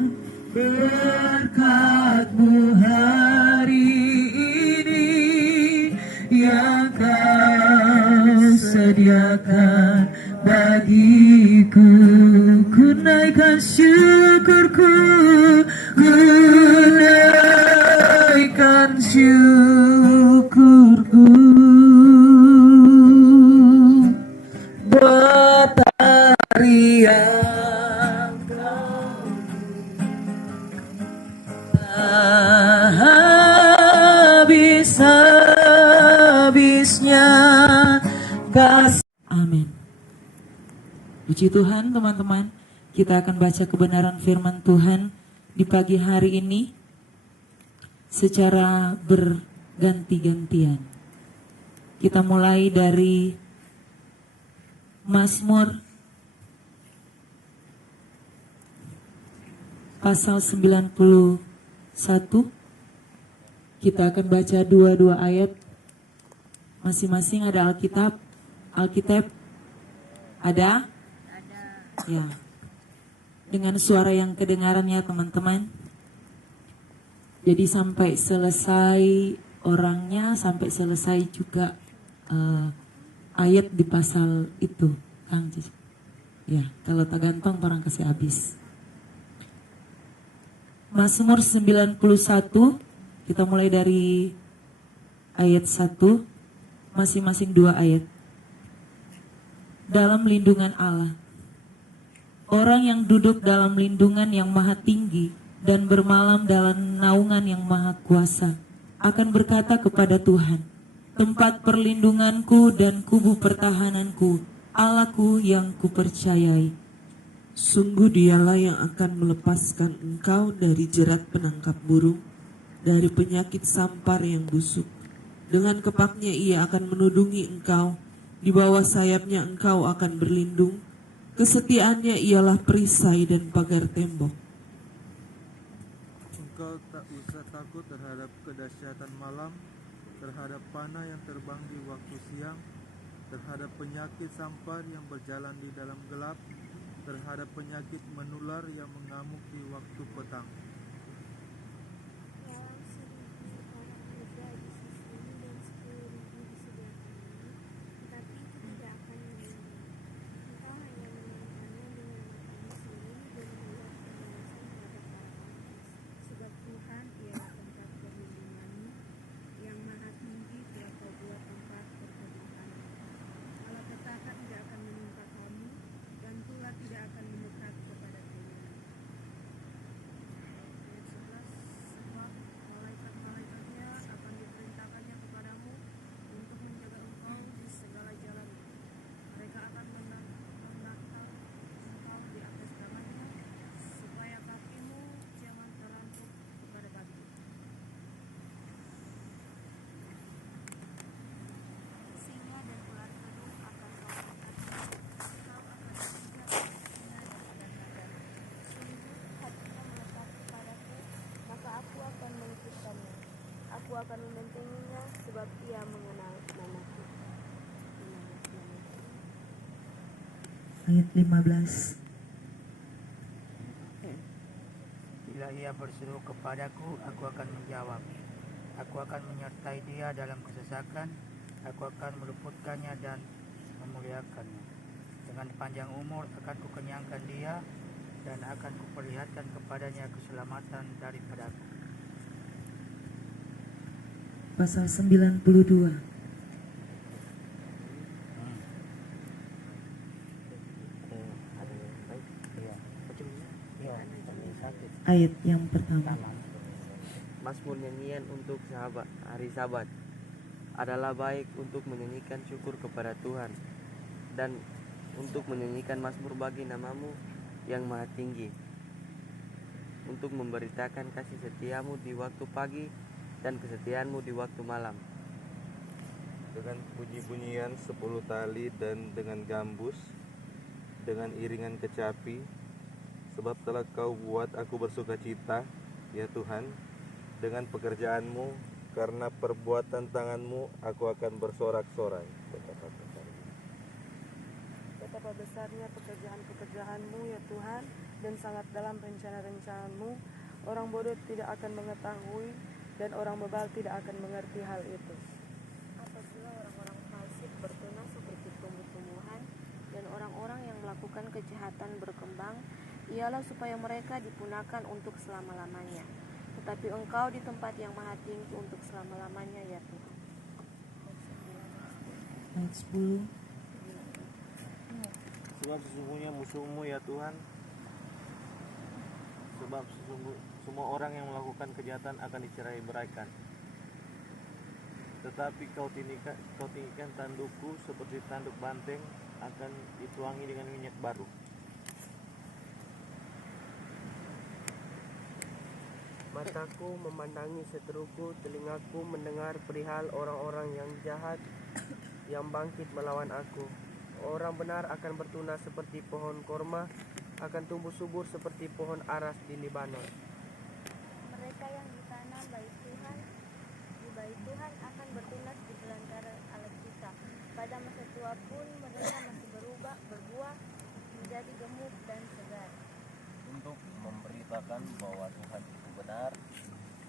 berkat-Mu hari ini yang Kau sediakan bagiku. Ku naikkan syukurku, ku naikkan syukurku buat hari yang habis-habisnya kasih. Amin. Puji Tuhan teman-teman, kita akan baca kebenaran firman Tuhan di pagi hari ini secara berganti-gantian. Kita mulai dari Mazmur pasal 91. Kita akan baca dua ayat. Masing-masing ada Alkitab. Ada? Ya. Dengan suara yang kedengarannya teman-teman. Jadi sampai selesai orangnya, sampai selesai juga ayat di pasal itu, Kang Cici. Ya, kalau tak gantong orang kasih habis. Mazmur 91, kita mulai dari ayat 1, masing-masing 2 ayat. Dalam lindungan Allah. Orang yang duduk dalam lindungan yang maha tinggi dan bermalam dalam naungan yang maha kuasa akan berkata kepada Tuhan, tempat perlindunganku dan kubu pertahananku, Allahku yang kupercayai. Sungguh Dialah yang akan melepaskan engkau dari jerat penangkap burung, dari penyakit sampar yang busuk. Dengan kepaknya Ia akan menudungi engkau, di bawah sayapnya engkau akan berlindung. Kesetiaannya ialah perisai dan pagar tembok. Engkau tak usah takut terhadap kedahsyatan malam, terhadap panah yang terbang di waktu siang, terhadap penyakit sampar yang berjalan di dalam gelap, terhadap penyakit menular yang mengamuk di waktu petang. Aku akan membentenginya sebab ia mengenal namaku. Ayat 15. Bila ia berseru kepadaku, aku akan menjawab. Aku akan menyertai dia dalam kesesakan. Aku akan meluputkannya dan memuliakannya. Dengan panjang umur akan kukenyangkan dia dan akan kuperlihatkan kepadanya keselamatan daripadaku. Pasal 92. Ayat yang pertama. Mazmur nyanyian untuk sahabat hari Sabat adalah baik untuk menyanyikan syukur kepada Tuhan dan untuk menyanyikan mazmur bagi namamu yang maha tinggi, untuk memberitakan kasih setiamu di waktu pagi dan kesetiaanmu di waktu malam. Dengan bunyi-bunyian 10 tali dan dengan gambus, dengan iringan kecapi, sebab telah Kau buat aku bersuka cita, ya Tuhan, dengan pekerjaanmu, karena perbuatan tanganmu aku akan bersorak-sorai. Betapa besarnya pekerjaan-pekerjaanmu ya Tuhan, dan sangat dalam rencana-rencanamu. Orang bodoh tidak akan mengetahui, dan orang bebal tidak akan mengerti hal itu. Apabila orang-orang fasik bertunas seperti tumbuh-tumbuhan, dan orang-orang yang melakukan kejahatan berkembang, ialah supaya mereka dipunahkan untuk selama-lamanya. Tetapi Engkau di tempat yang maha tinggi untuk selama-lamanya ya Tuhan. Ayat 10. Sebab sesungguhnya musuhmu ya Tuhan, sebab semua orang yang melakukan kejahatan akan dicerai beraikan. Tetapi kau tinggikan tandukku seperti tanduk banteng, akan dituangi dengan minyak baru. Mataku memandangi seteruku, telingaku mendengar perihal orang-orang yang jahat yang bangkit melawan aku. Orang benar akan bertunas seperti pohon korma, akan tumbuh subur seperti pohon aras di Libanon. Mereka yang ditanam di bait Tuhan akan bertunas di belantara alat kita. Pada masa tua pun mereka masih berbuah menjadi gemuk dan segar. Untuk memberitakan bahwa Tuhan itu benar,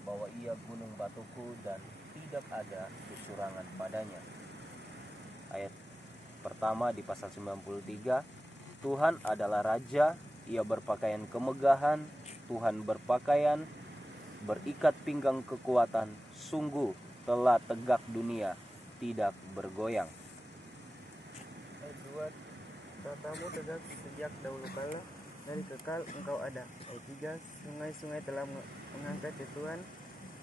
bahwa Ia gunung batuku dan tidak ada kecurangan padanya. Ayat pertama di pasal 93, Tuhan adalah Raja, Ia berpakaian kemegahan, Tuhan berpakaian, berikat pinggang kekuatan, sungguh telah tegak dunia, tidak bergoyang. Ayat 2, tatamu tegak sejak dahulu kala, dari kekal Engkau ada. Ayat 3, sungai-sungai telah mengangkat ya Tuhan,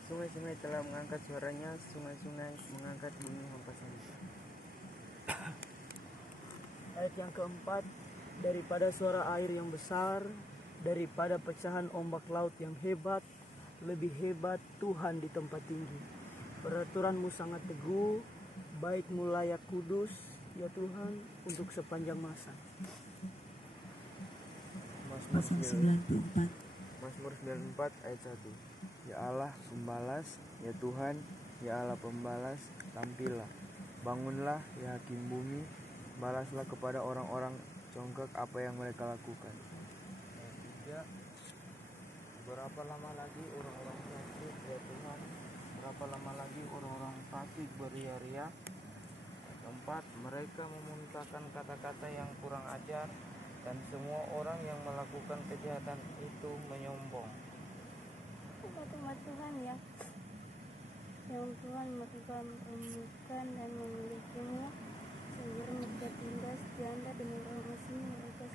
sungai-sungai telah mengangkat suaranya, sungai-sungai mengangkat bunyi hempasannya. Ayat yang keempat, daripada suara air yang besar, daripada pecahan ombak laut yang hebat, lebih hebat Tuhan di tempat tinggi. Peraturanmu sangat teguh, baik-Mu layak kudus, ya Tuhan, untuk sepanjang masa. Pasal 94. Mazmur 94 ayat 1. Ya Allah pembalas, ya Tuhan, ya Allah pembalas, tampillah. Bangunlah ya hakim bumi, balaslah kepada orang-orang congkak apa yang mereka lakukan. Ayat 3. Berapa lama lagi orang-orang fasik ya Tuhan, berapa lama lagi orang-orang fasik beria-ria. Ayat 4. Mereka memuntahkan kata-kata yang kurang ajar, dan semua orang yang melakukan kejahatan itu menyombong. Umat Tuhan yang Tuhan melakukan pembukaan dan memilikinya, sehingga mereka tindas janda demi orang asing, mereka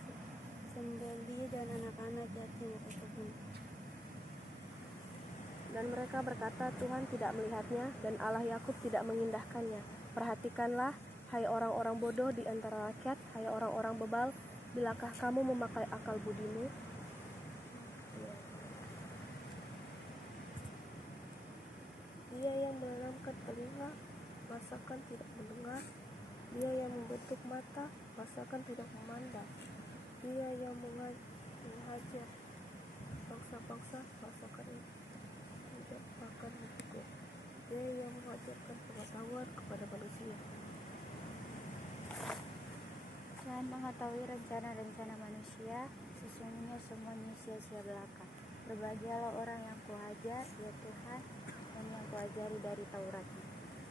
sembeli dan anak-anak yatim mereka bunuh. Dan mereka berkata, Tuhan tidak melihatnya, dan Allah Yakub tidak mengindahkannya. Perhatikanlah, hai orang-orang bodoh di antara rakyat, hai orang-orang bebal, bilakah kamu memakai akal budimu? Dia yang menanamkan telinga, masakan tidak mendengar. Dia yang membentuk mata, masakan tidak memandang. Dia yang menghajar bangsa-bangsa, masakan tidak akan bersyukur. Dia yang mengajarkan pengetahuan kepada manusia. Tuhan mengetahui rencana-rencana manusia, sesungguhnya semuanya sia-sia belaka. Berbahagialah orang yang kuhajar, ya Tuhan, dan yang kuajari dari Taurat-Mu,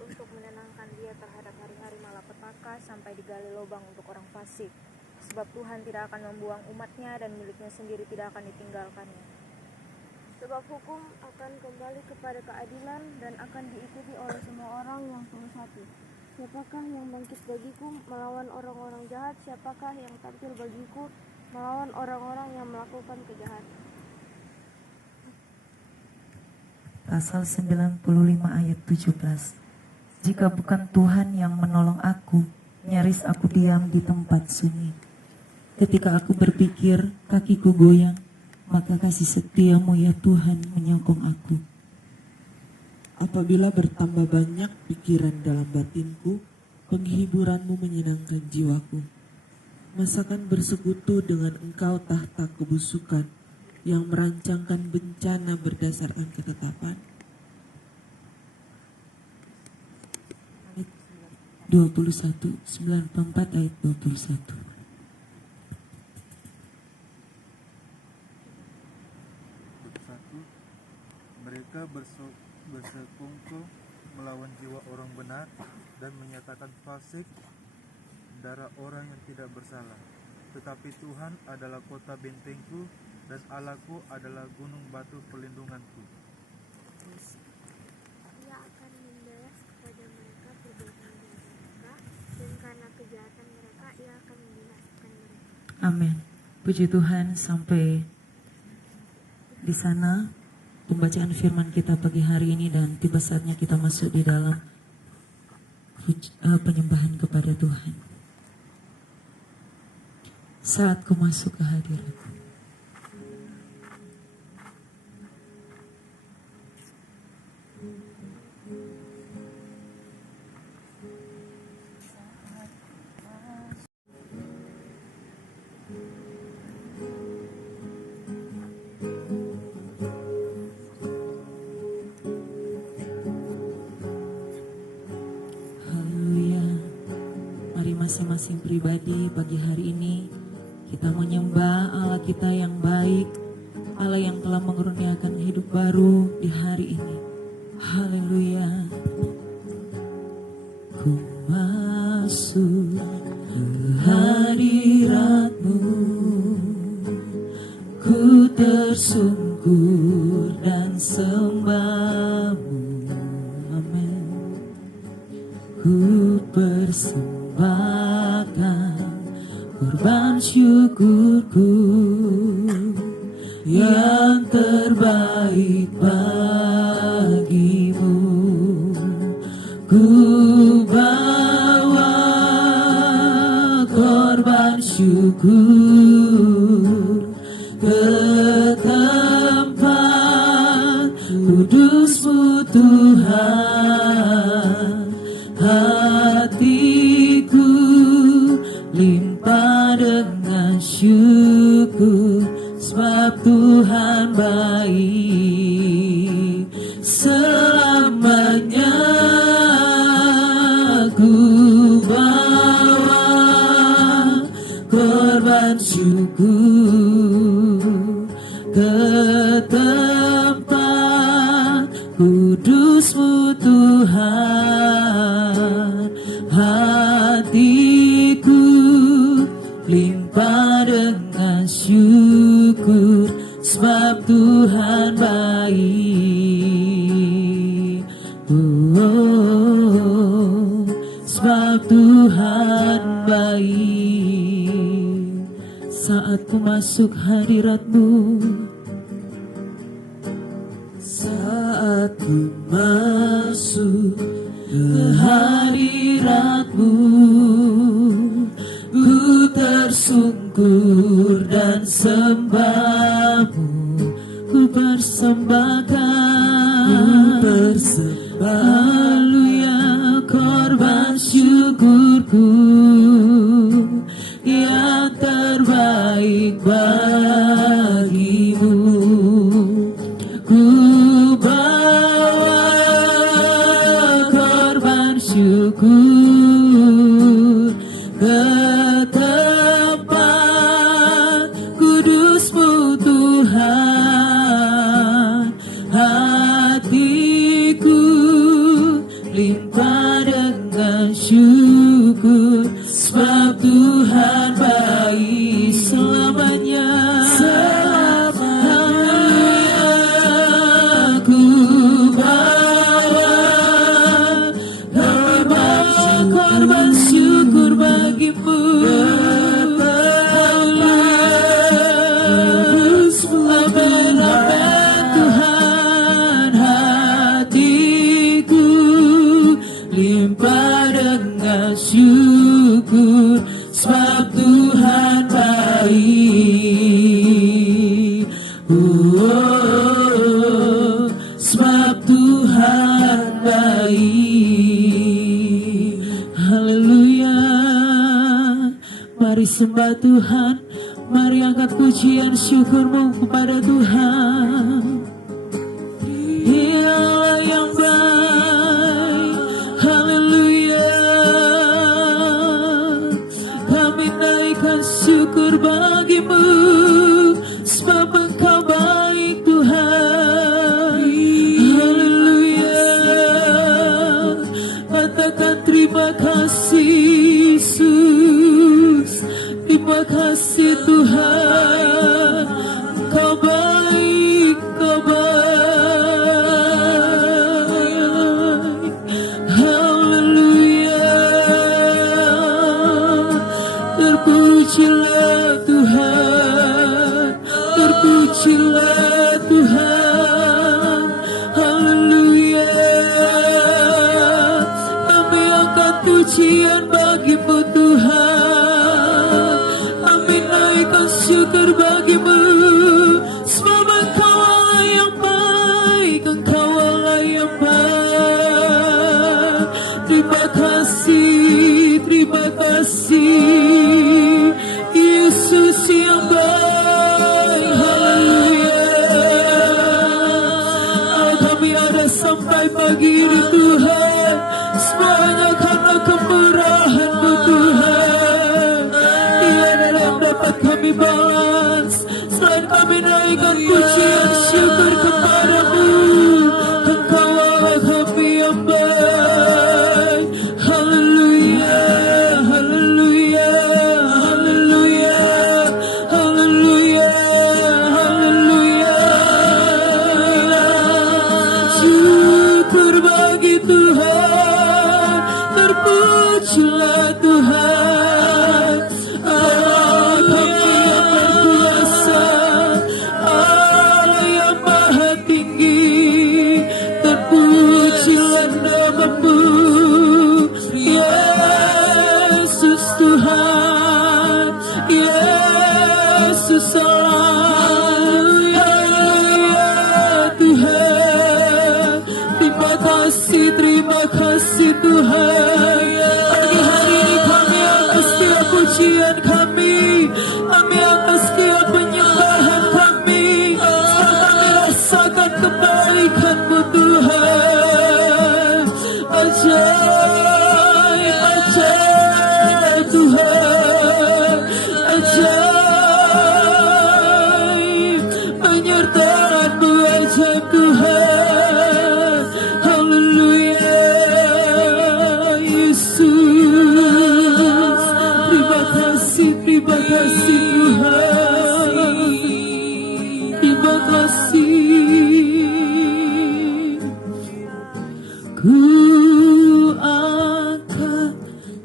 Untuk menenangkan dia terhadap hari-hari malapetaka sampai digali lubang untuk orang fasik. Sebab Tuhan tidak akan membuang umatnya dan miliknya sendiri tidak akan ditinggalkannya. Sebab hukum akan kembali kepada keadilan dan akan diikuti oleh semua orang yang tulus hati. Siapakah yang bangkit bagiku melawan orang-orang jahat? Siapakah yang tampil bagiku melawan orang-orang yang melakukan kejahatan? Pasal 95 ayat 17. Jika bukan Tuhan yang menolong aku, nyaris aku diam di tempat sunyi. Ketika aku berpikir, kakiku goyang, maka kasih setiamu ya Tuhan menyokong aku. Apabila bertambah banyak pikiran dalam batinku, penghiburanmu menyenangkan jiwaku. masakan bersekutu dengan Engkau tahta kebusukan yang merancangkan bencana berdasarkan ketetapan. 21, 94 ayat 21. Mereka bersekongkol melawan jiwa orang benar dan menyatakan fasik darah orang yang tidak bersalah. Tetapi Tuhan adalah kota bentengku dan Allahku adalah gunung batu perlindunganku. Ia akan membalas kepada mereka perbuatan mereka, dan karena kejahatan mereka ia akan membinasakan mereka. Amin. Puji Tuhan, sampai di sana pembacaan firman kita pagi hari ini, dan tiba saatnya kita masuk di dalam penyembahan kepada Tuhan. Saat ku masuk ke hadirat, masing-masing pribadi pagi hari ini kita menyembah Allah kita yang baik, Allah yang telah mengaruniakan hidup baru di hari ini. Haleluya. Ku masuk ke hadirat-Mu, ku tersungkur dan sembah-Mu. Amin. Ku persembahkan korban syukurku yang terbaik bagimu. Ku bawa korban syukur ke tempat kudus-Mu Tuhan. Hatiku limpah dengan syukur, sebab Tuhan baik. Selamanya ku bawa korban syukur ke tempat kudus-Mu Tuhan. Hatiku limpah dengan syukur, sebab Tuhan baik. Oh, sebab Tuhan baik. Saat ku masuk hadirat-Mu, saat ku masuk ke hadirat-Mu, ku tersungkur dan sembah-Mu. Ku persembahkan, haleluya, korban syukurku yang terbaik bagimu. Ku bawa korban syukur ke tempat kudus-Mu Tuhan. Hatiku limpah dengan syukur, sebab Tuhan baik. Selamanya, selamanya sembah Tuhan. Mari angkat pujian syukurmu kepada Tuhan. Dialah yang baik, haleluya. Kami naikkan syukur bagimu, sebab Engkau baik Tuhan. Haleluya. Katakan terima kasih Yesus, terima kasih Tuhan. Kau baik, Kau baik. Haleluya. Terpujilah Tuhan, terpujilah Tuhan. Haleluya. Kami angkat pujian bagimu Tuhan. Kami naikkan syukur bagimu, sebab Engkau Allah yang baik, Engkau Allah yang baik. Terima kasih, terima kasih Yesus yang baik. Haleluya. Kami ada sampai pagi ini Tuhan, semuanya karena kemurahan-Mu Tuhan. Tiada yang dapat kami balas selain kami naikkan pujian syukur kepada-Mu. Engkau Allah kami yang baik. Haleluya, haleluya, haleluya, haleluya, haleluya. Syukur bagi Tuhan, terpujilah Tuhan. Allah kami yang berkuasa, Allah yang maha tinggi, terpujilah nama-Mu Yesus Tuhan, Yesus Allah. Haleluya Tuhan. Terima kasih Tuhan. Pagi hari ini kami angkat setiap pujian kami, kami angkat setiap penyembahan kami, sebab kami rasakan kebaikan-Mu Tuhan. Ajaib, ajaib Tuhan, ajaib penyertaan-Mu, ajaib Tuhan. Haleluya Yesus. Terima kasih Tuhan. Terima kasih. Ku angkat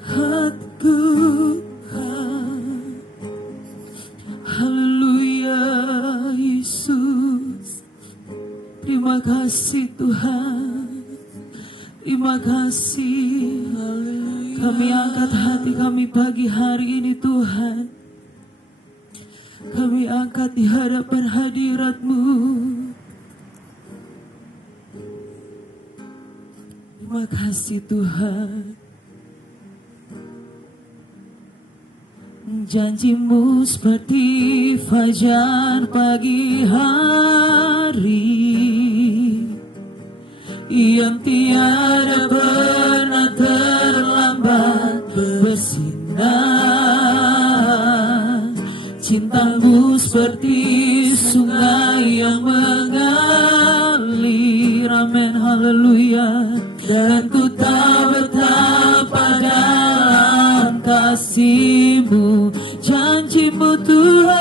hatiku Tuhan. Haleluya Yesus. Terima kasih Tuhan. Terima kasih. Kami angkat hati kami pagi hari ini Tuhan. Kami angkat di hadapan hadirat-Mu. Terima kasih Tuhan. Janji-Mu seperti fajar pagi hari, yang tiada pernah terlambat bersinar. Cinta-Mu seperti sungai yang mengalir. Amin, haleluya. Dan ku tak betapa dalam kasih-Mu. Janji-Mu Tuhan,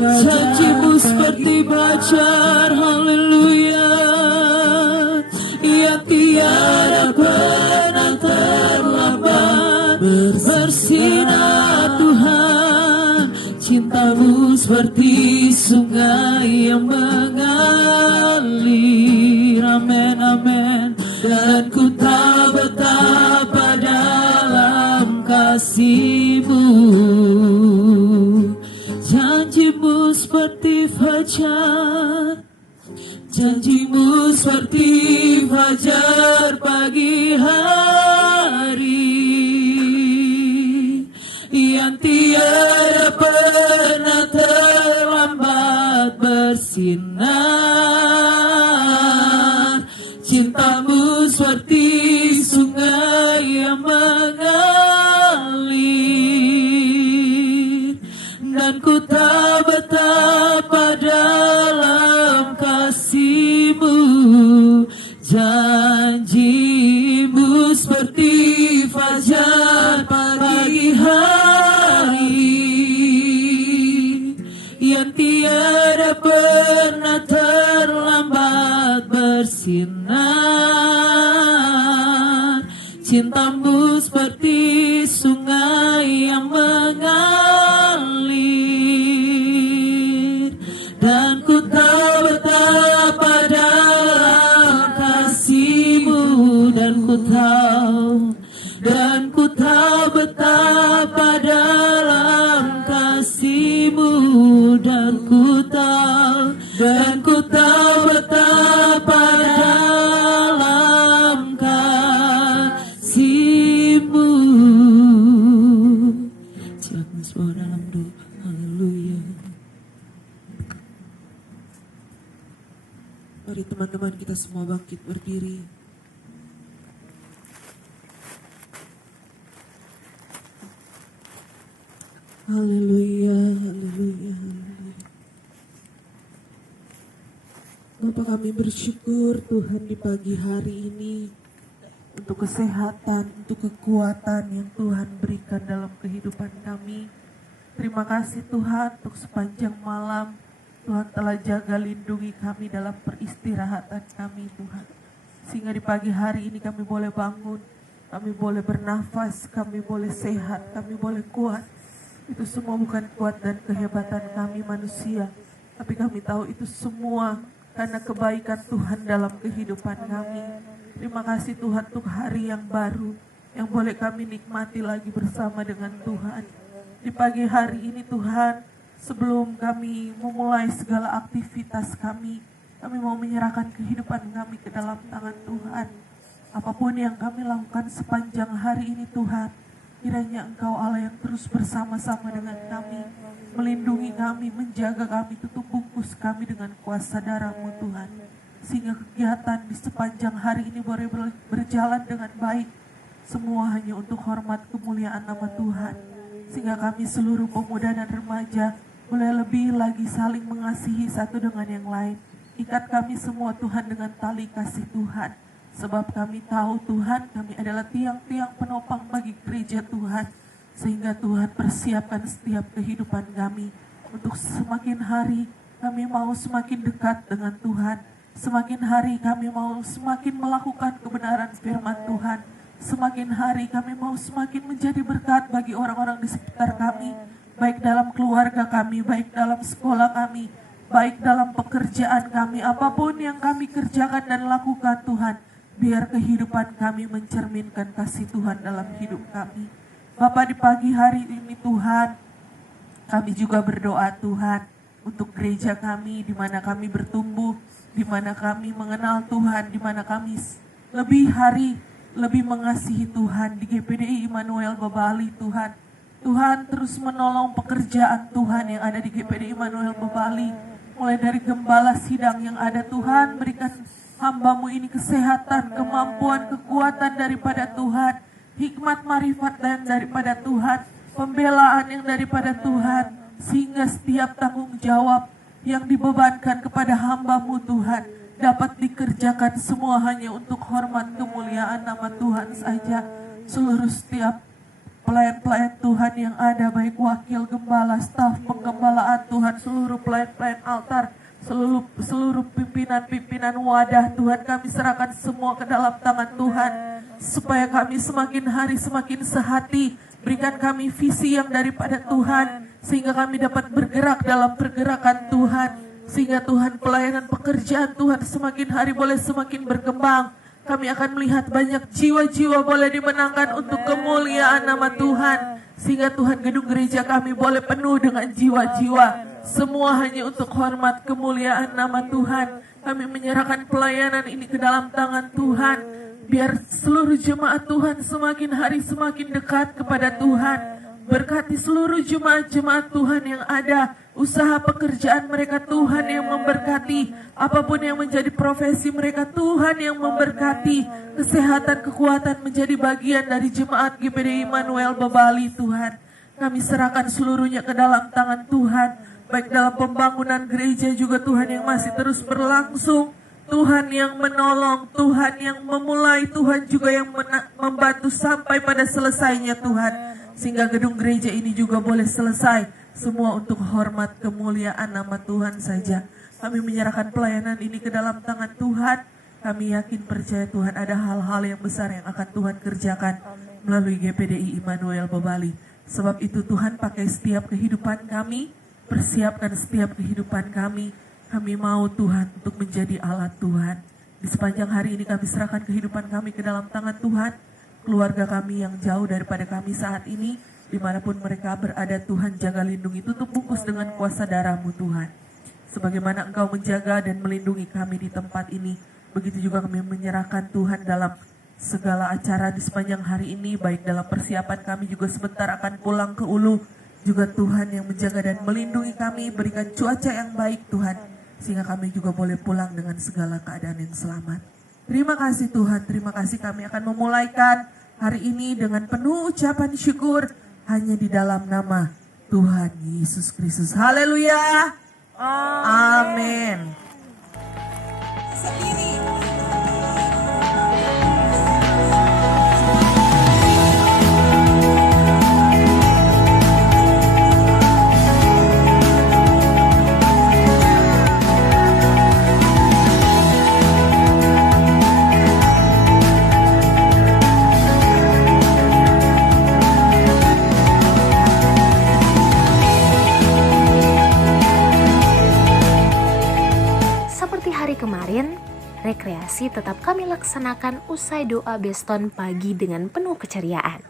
janji-Mu seperti fajar, haleluya, yang tiada pernah terlambat bersinar Tuhan. Cinta-Mu seperti sungai yang mengalir. Amin, amin. Dan ku tak betapa dalam kasih-Mu. Janji-Mu seperti fajar, janji-Mu seperti fajar pagi hari, yang tiada pernah terlambat bersinar. Cintamu seperti sungai yang mengalir, dan ku tahu betapa dalam kasih-Mu. Janji-Mu seperti fajar pagi hari, yang tiada pernah terlambat bersinar. Cinta-Mu seperti sungai yang mengalir, dan ku tahu betapa dalam kasih-Mu, dan ku tahu betapa dalam kasih-Mu, dan ku tahu betapa dalam kasih-Mu. Silakan semua dalam doa. Haleluya. Mari teman-teman kita semua bangkit berdiri. Haleluya, haleluya, haleluya. Bapa, kami bersyukur Tuhan di pagi hari ini untuk kesehatan, untuk kekuatan yang Tuhan berikan dalam kehidupan kami. Terima kasih Tuhan untuk sepanjang malam Tuhan telah jaga lindungi kami dalam peristirahatan kami Tuhan. Sehingga di pagi hari ini kami boleh bangun, kami boleh bernafas, kami boleh sehat, kami boleh kuat. Itu semua bukan kuat dan kehebatan kami manusia, tapi kami tahu itu semua karena kebaikan Tuhan dalam kehidupan kami. Terima kasih Tuhan untuk hari yang baru yang boleh kami nikmati lagi bersama dengan Tuhan. Di pagi hari ini Tuhan, sebelum kami memulai segala aktivitas kami mau menyerahkan kehidupan kami ke dalam tangan Tuhan. Apapun yang kami lakukan sepanjang hari ini Tuhan, kiranya Engkau Allah yang terus bersama-sama dengan kami, melindungi kami, menjaga kami, tutup bungkus kami dengan kuasa darah-Mu Tuhan. Sehingga kegiatan di sepanjang hari ini boleh berjalan dengan baik. Semua hanya untuk hormat kemuliaan nama Tuhan. Sehingga kami seluruh pemuda dan remaja boleh lebih lagi saling mengasihi satu dengan yang lain. Ikat kami semua Tuhan dengan tali kasih Tuhan. Sebab kami tahu Tuhan, kami adalah tiang-tiang penopang bagi gereja Tuhan. Sehingga Tuhan persiapkan setiap kehidupan kami. Untuk semakin hari kami mau semakin dekat dengan Tuhan. Semakin hari kami mau semakin melakukan kebenaran firman Tuhan. Semakin hari kami mau semakin menjadi berkat bagi orang-orang di sekitar kami. Baik dalam keluarga kami, baik dalam sekolah kami, baik dalam pekerjaan kami. Apapun yang kami kerjakan dan lakukan Tuhan, biar kehidupan kami mencerminkan kasih Tuhan dalam hidup kami. Bapa, di pagi hari ini Tuhan, kami juga berdoa Tuhan untuk gereja kami, di mana kami bertumbuh, di mana kami mengenal Tuhan, di mana kami lebih mengasihi Tuhan di GPDI Immanuel Bebali Tuhan. Tuhan terus menolong pekerjaan Tuhan yang ada di GPDI Immanuel Bebali. Mulai dari gembala sidang yang ada Tuhan, berikan hamba-Mu ini kesehatan, kemampuan, kekuatan daripada Tuhan, hikmat marifat yang daripada Tuhan, pembelaan yang daripada Tuhan, sehingga setiap tanggung jawab yang dibebankan kepada hamba-Mu Tuhan dapat dikerjakan semua hanya untuk hormat kemuliaan nama Tuhan saja. Seluruh setiap pelayan-pelayan Tuhan yang ada, baik wakil gembala, staf penggembalaan Tuhan, seluruh pelayan-pelayan altar, seluruh pimpinan-pimpinan wadah Tuhan, kami serahkan semua ke dalam tangan Tuhan, supaya kami semakin hari semakin sehati. Berikan kami visi yang daripada Tuhan, sehingga kami dapat bergerak dalam pergerakan Tuhan, sehingga Tuhan pelayanan pekerjaan Tuhan semakin hari boleh semakin berkembang. Kami akan melihat banyak jiwa-jiwa boleh dimenangkan untuk kemuliaan nama Tuhan, sehingga Tuhan gedung gereja kami boleh penuh dengan jiwa-jiwa. Semua hanya untuk hormat kemuliaan nama Tuhan. Kami menyerahkan pelayanan ini ke dalam tangan Tuhan. Biar seluruh jemaat Tuhan semakin hari semakin dekat kepada Tuhan. Berkati seluruh jemaat-jemaat Tuhan yang ada, usaha pekerjaan mereka Tuhan yang memberkati, apapun yang menjadi profesi mereka Tuhan yang memberkati, kesehatan, kekuatan menjadi bagian dari jemaat GPD Immanuel Bebali Tuhan. Kami serahkan seluruhnya ke dalam tangan Tuhan, baik dalam pembangunan gereja juga Tuhan yang masih terus berlangsung, Tuhan yang menolong, Tuhan yang memulai, Tuhan juga yang membantu sampai pada selesainya Tuhan. Sehingga gedung gereja ini juga boleh selesai, semua untuk hormat kemuliaan nama Tuhan saja. Kami menyerahkan pelayanan ini ke dalam tangan Tuhan. Kami yakin percaya Tuhan ada hal-hal yang besar yang akan Tuhan kerjakan melalui GPDI Immanuel Bebali. Sebab itu Tuhan pakai setiap kehidupan kami, persiapkan setiap kehidupan kami. Kami mau Tuhan untuk menjadi alat Tuhan. Di sepanjang hari ini kami serahkan kehidupan kami ke dalam tangan Tuhan. Keluarga kami yang jauh daripada kami saat ini, dimanapun mereka berada Tuhan jaga lindungi, tutup bungkus dengan kuasa darah-Mu Tuhan. Sebagaimana Engkau menjaga dan melindungi kami di tempat ini, begitu juga kami menyerahkan Tuhan dalam segala acara di sepanjang hari ini, baik dalam persiapan kami juga sebentar akan pulang ke Ulu, juga Tuhan yang menjaga dan melindungi kami, berikan cuaca yang baik Tuhan, sehingga kami juga boleh pulang dengan segala keadaan yang selamat. Terima kasih Tuhan, terima kasih kami akan memulaikan hari ini dengan penuh ucapan syukur hanya di dalam nama Tuhan Yesus Kristus. Haleluya. Amin. Kemarin, rekreasi tetap kami laksanakan usai doa Beston pagi dengan penuh keceriaan.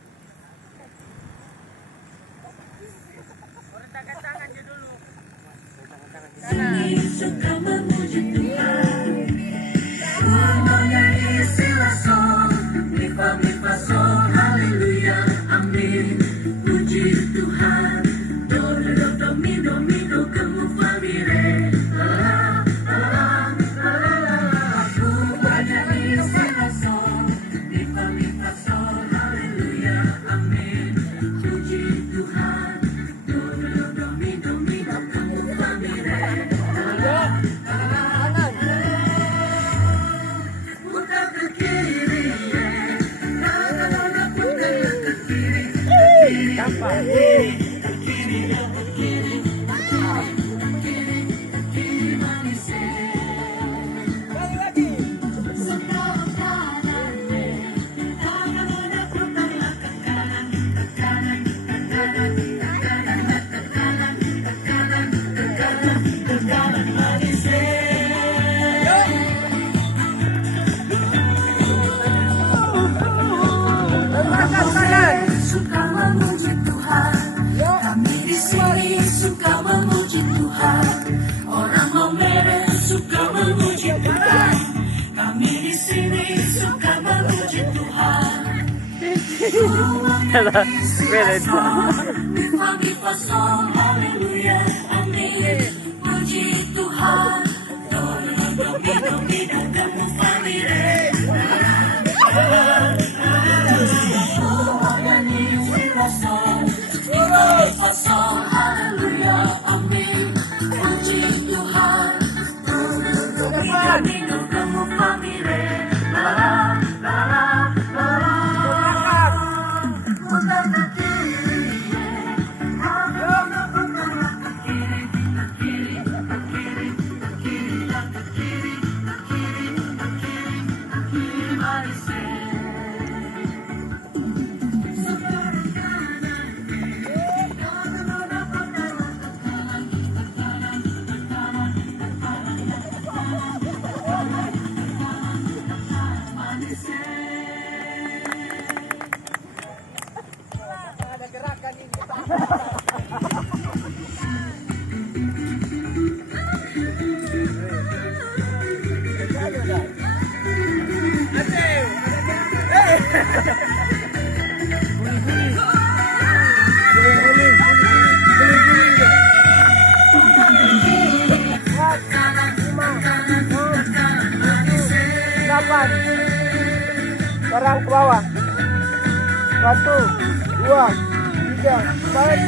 1, 2, 3, 4,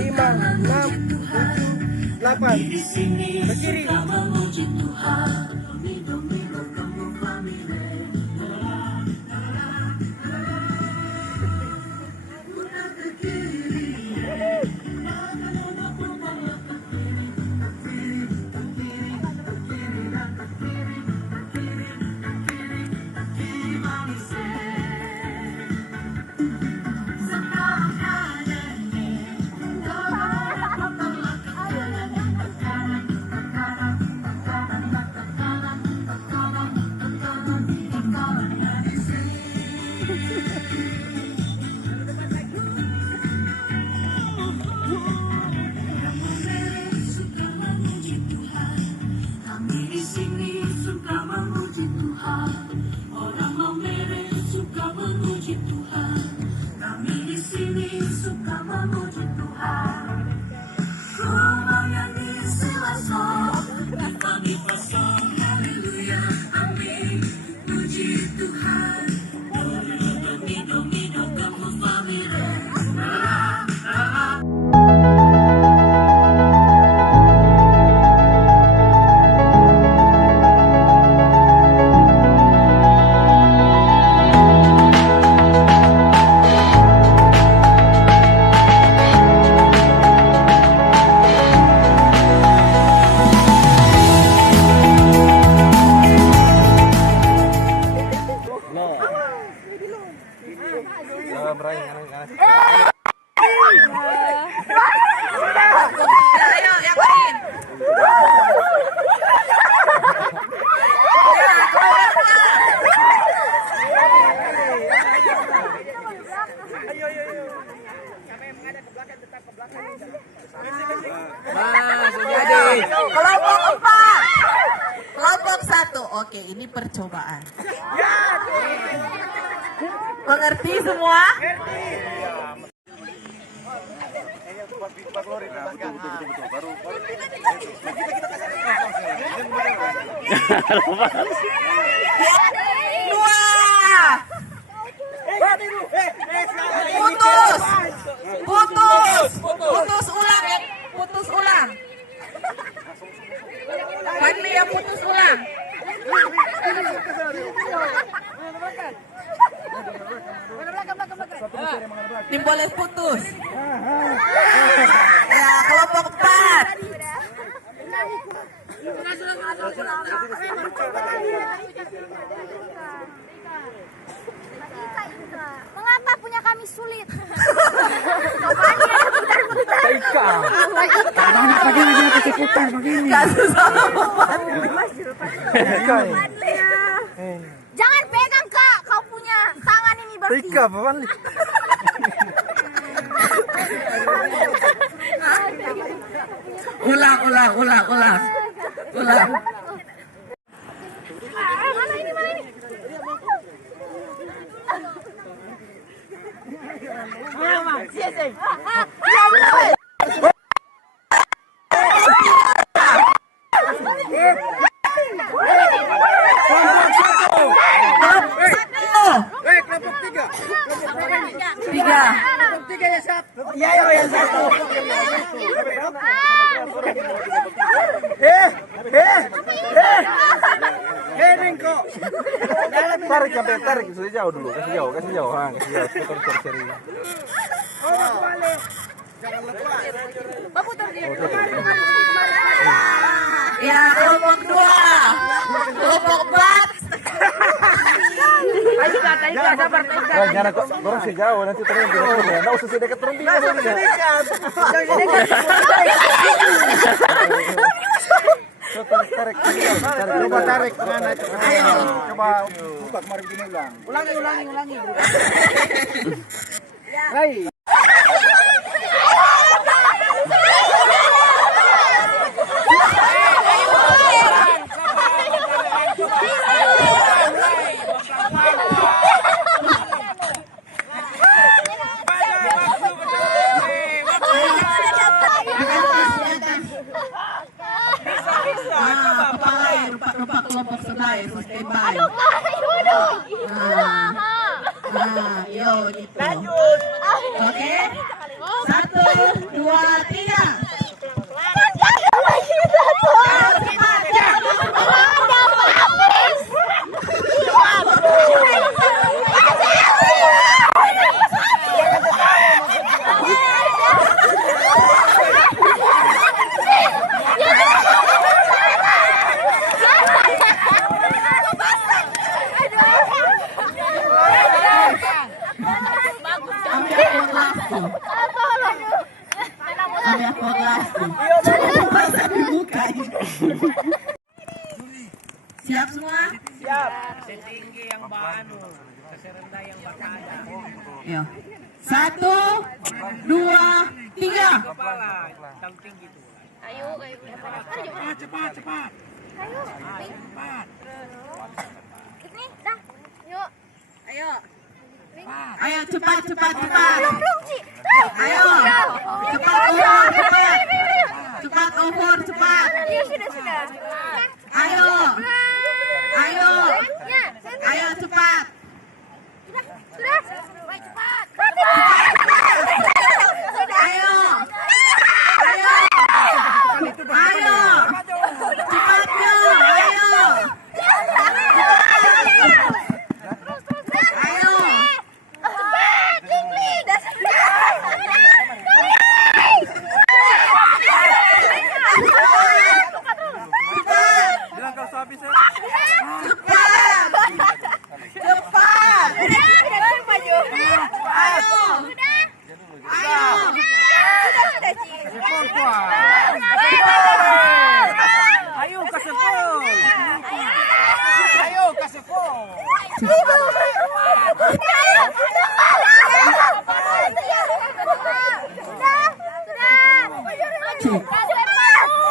5, 6, 7, 8. Ke kiri. Kelompok 4. Kelompok 1. Oke, ini percobaan. Mengerti semua? Putus ulang ya, putus ulang. Fadli yang putus ulang. Tim boleh putus. Ya, kelompok 4. Mengapa punya kami sulit? Jangan pegang Kak, kau punya tangan ini bersih. Ulang. Mana ini? Tarik sudah jauh dulu, kasih jauh, cari. Ya, kelompok 2. Kelompok 4. Jangan kok, dorong sejauh nanti terhenti. Nggak usah sedekat terhenti. Tarik. Coba tarik kemana itu? Coba buka kemarin begini ulang. Ulangi. Hai. Kelompok sebaya, standby. Nah, yo gitu. Lanjut. Oke. 1, 2, 3. Siap semua? Siap. Setinggi yang banu, serendah yang berkada. Ya. 1, 2, 3. Kepala, yang tinggi itu. Ayo. Cepat. Ayo. Cepat. Ini dah. Yuk. Ayo. Ayo cepat. Belum, Ci. Ayo. Cepat. Cepat umur, cepat. Sudah. Ayo. Ayo cepat. Sudah. Baik, cepat. Ayo. Cepatnya. Ayo. Cepat, Jingli. Bilang kalau sudah habis ya. Cepat. Maju. Ayo. Ayo kasih full. Ayo kasih full.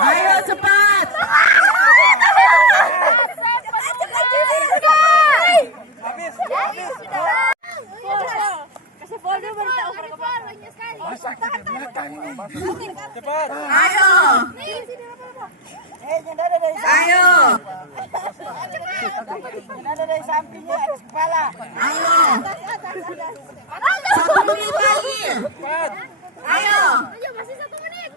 Ayo cepat. Habis. Kasih folder baru tahu mereka sekali. Masak di belakang ini. Cepat. Ayo. Nyendada dari Ayo. Nyendada dari sampingnya atas kepala. Ayo. 1 menit lagi. Cepat. Ayo. Masih 1 menit.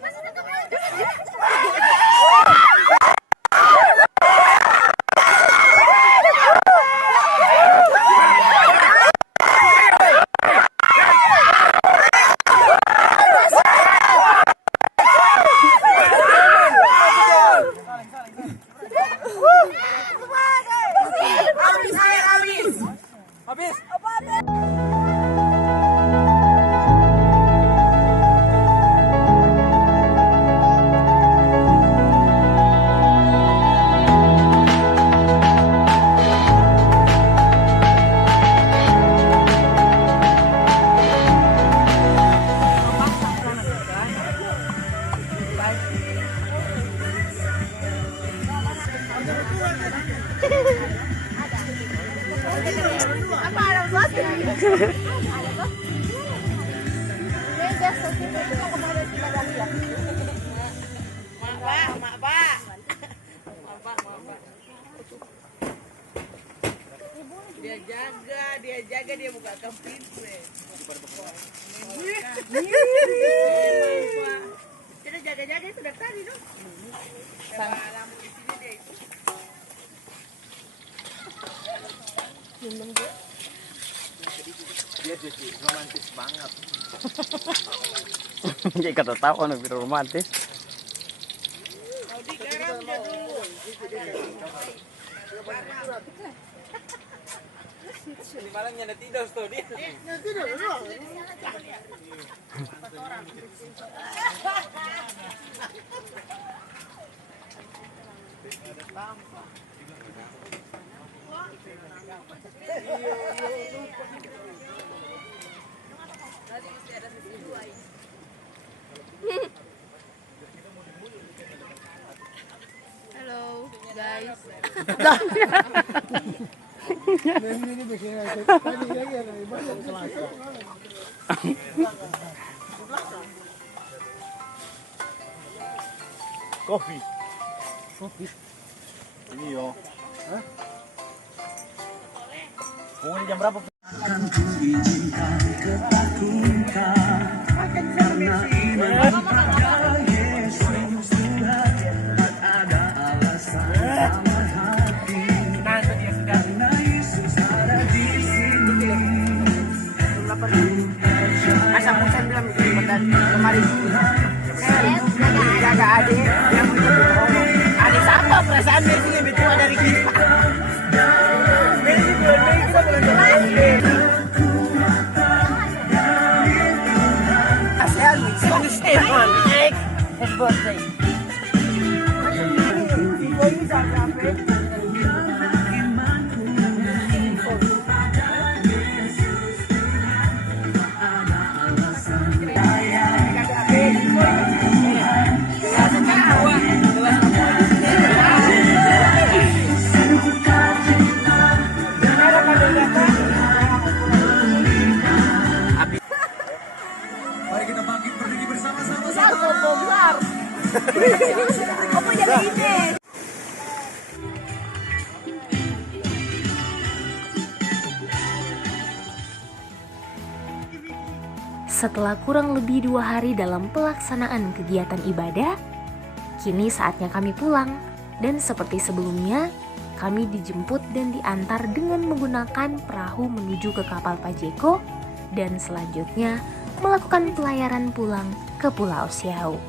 Habis. Dia jaga dia bukakan pintu. Sudah jaga-jaga sudah tadi dong. Lampu di sini deh itu. Dia jadi romantis banget. Kayak kata tahu anak romantis. Mau digaram dia dulu. Di malamnya ada tidur tuh dia. Tidur dulu. Halo guys. Kopi. Ini yo. Hah? Mau jam berapa? Akan ku izinkan ketakutan karena iman pada Yesus sudah tak ada alasan dalam hati karena Yesus ada di sini. Asal Musa bilang kemarin jaga adik yang adik siapa perasaan Messi lebih tua dari kita. Messi kita bulan depan. Asal Sony Stefan his birthday. Ini sampai Mari kita bangkit berdiri bersama-sama. besar. Apa jadi ini? Setelah kurang lebih 2 hari dalam pelaksanaan kegiatan ibadah, kini saatnya kami pulang. Dan seperti sebelumnya, kami dijemput dan diantar dengan menggunakan perahu menuju ke kapal Pajeko dan selanjutnya melakukan pelayaran pulang ke Pulau Siau.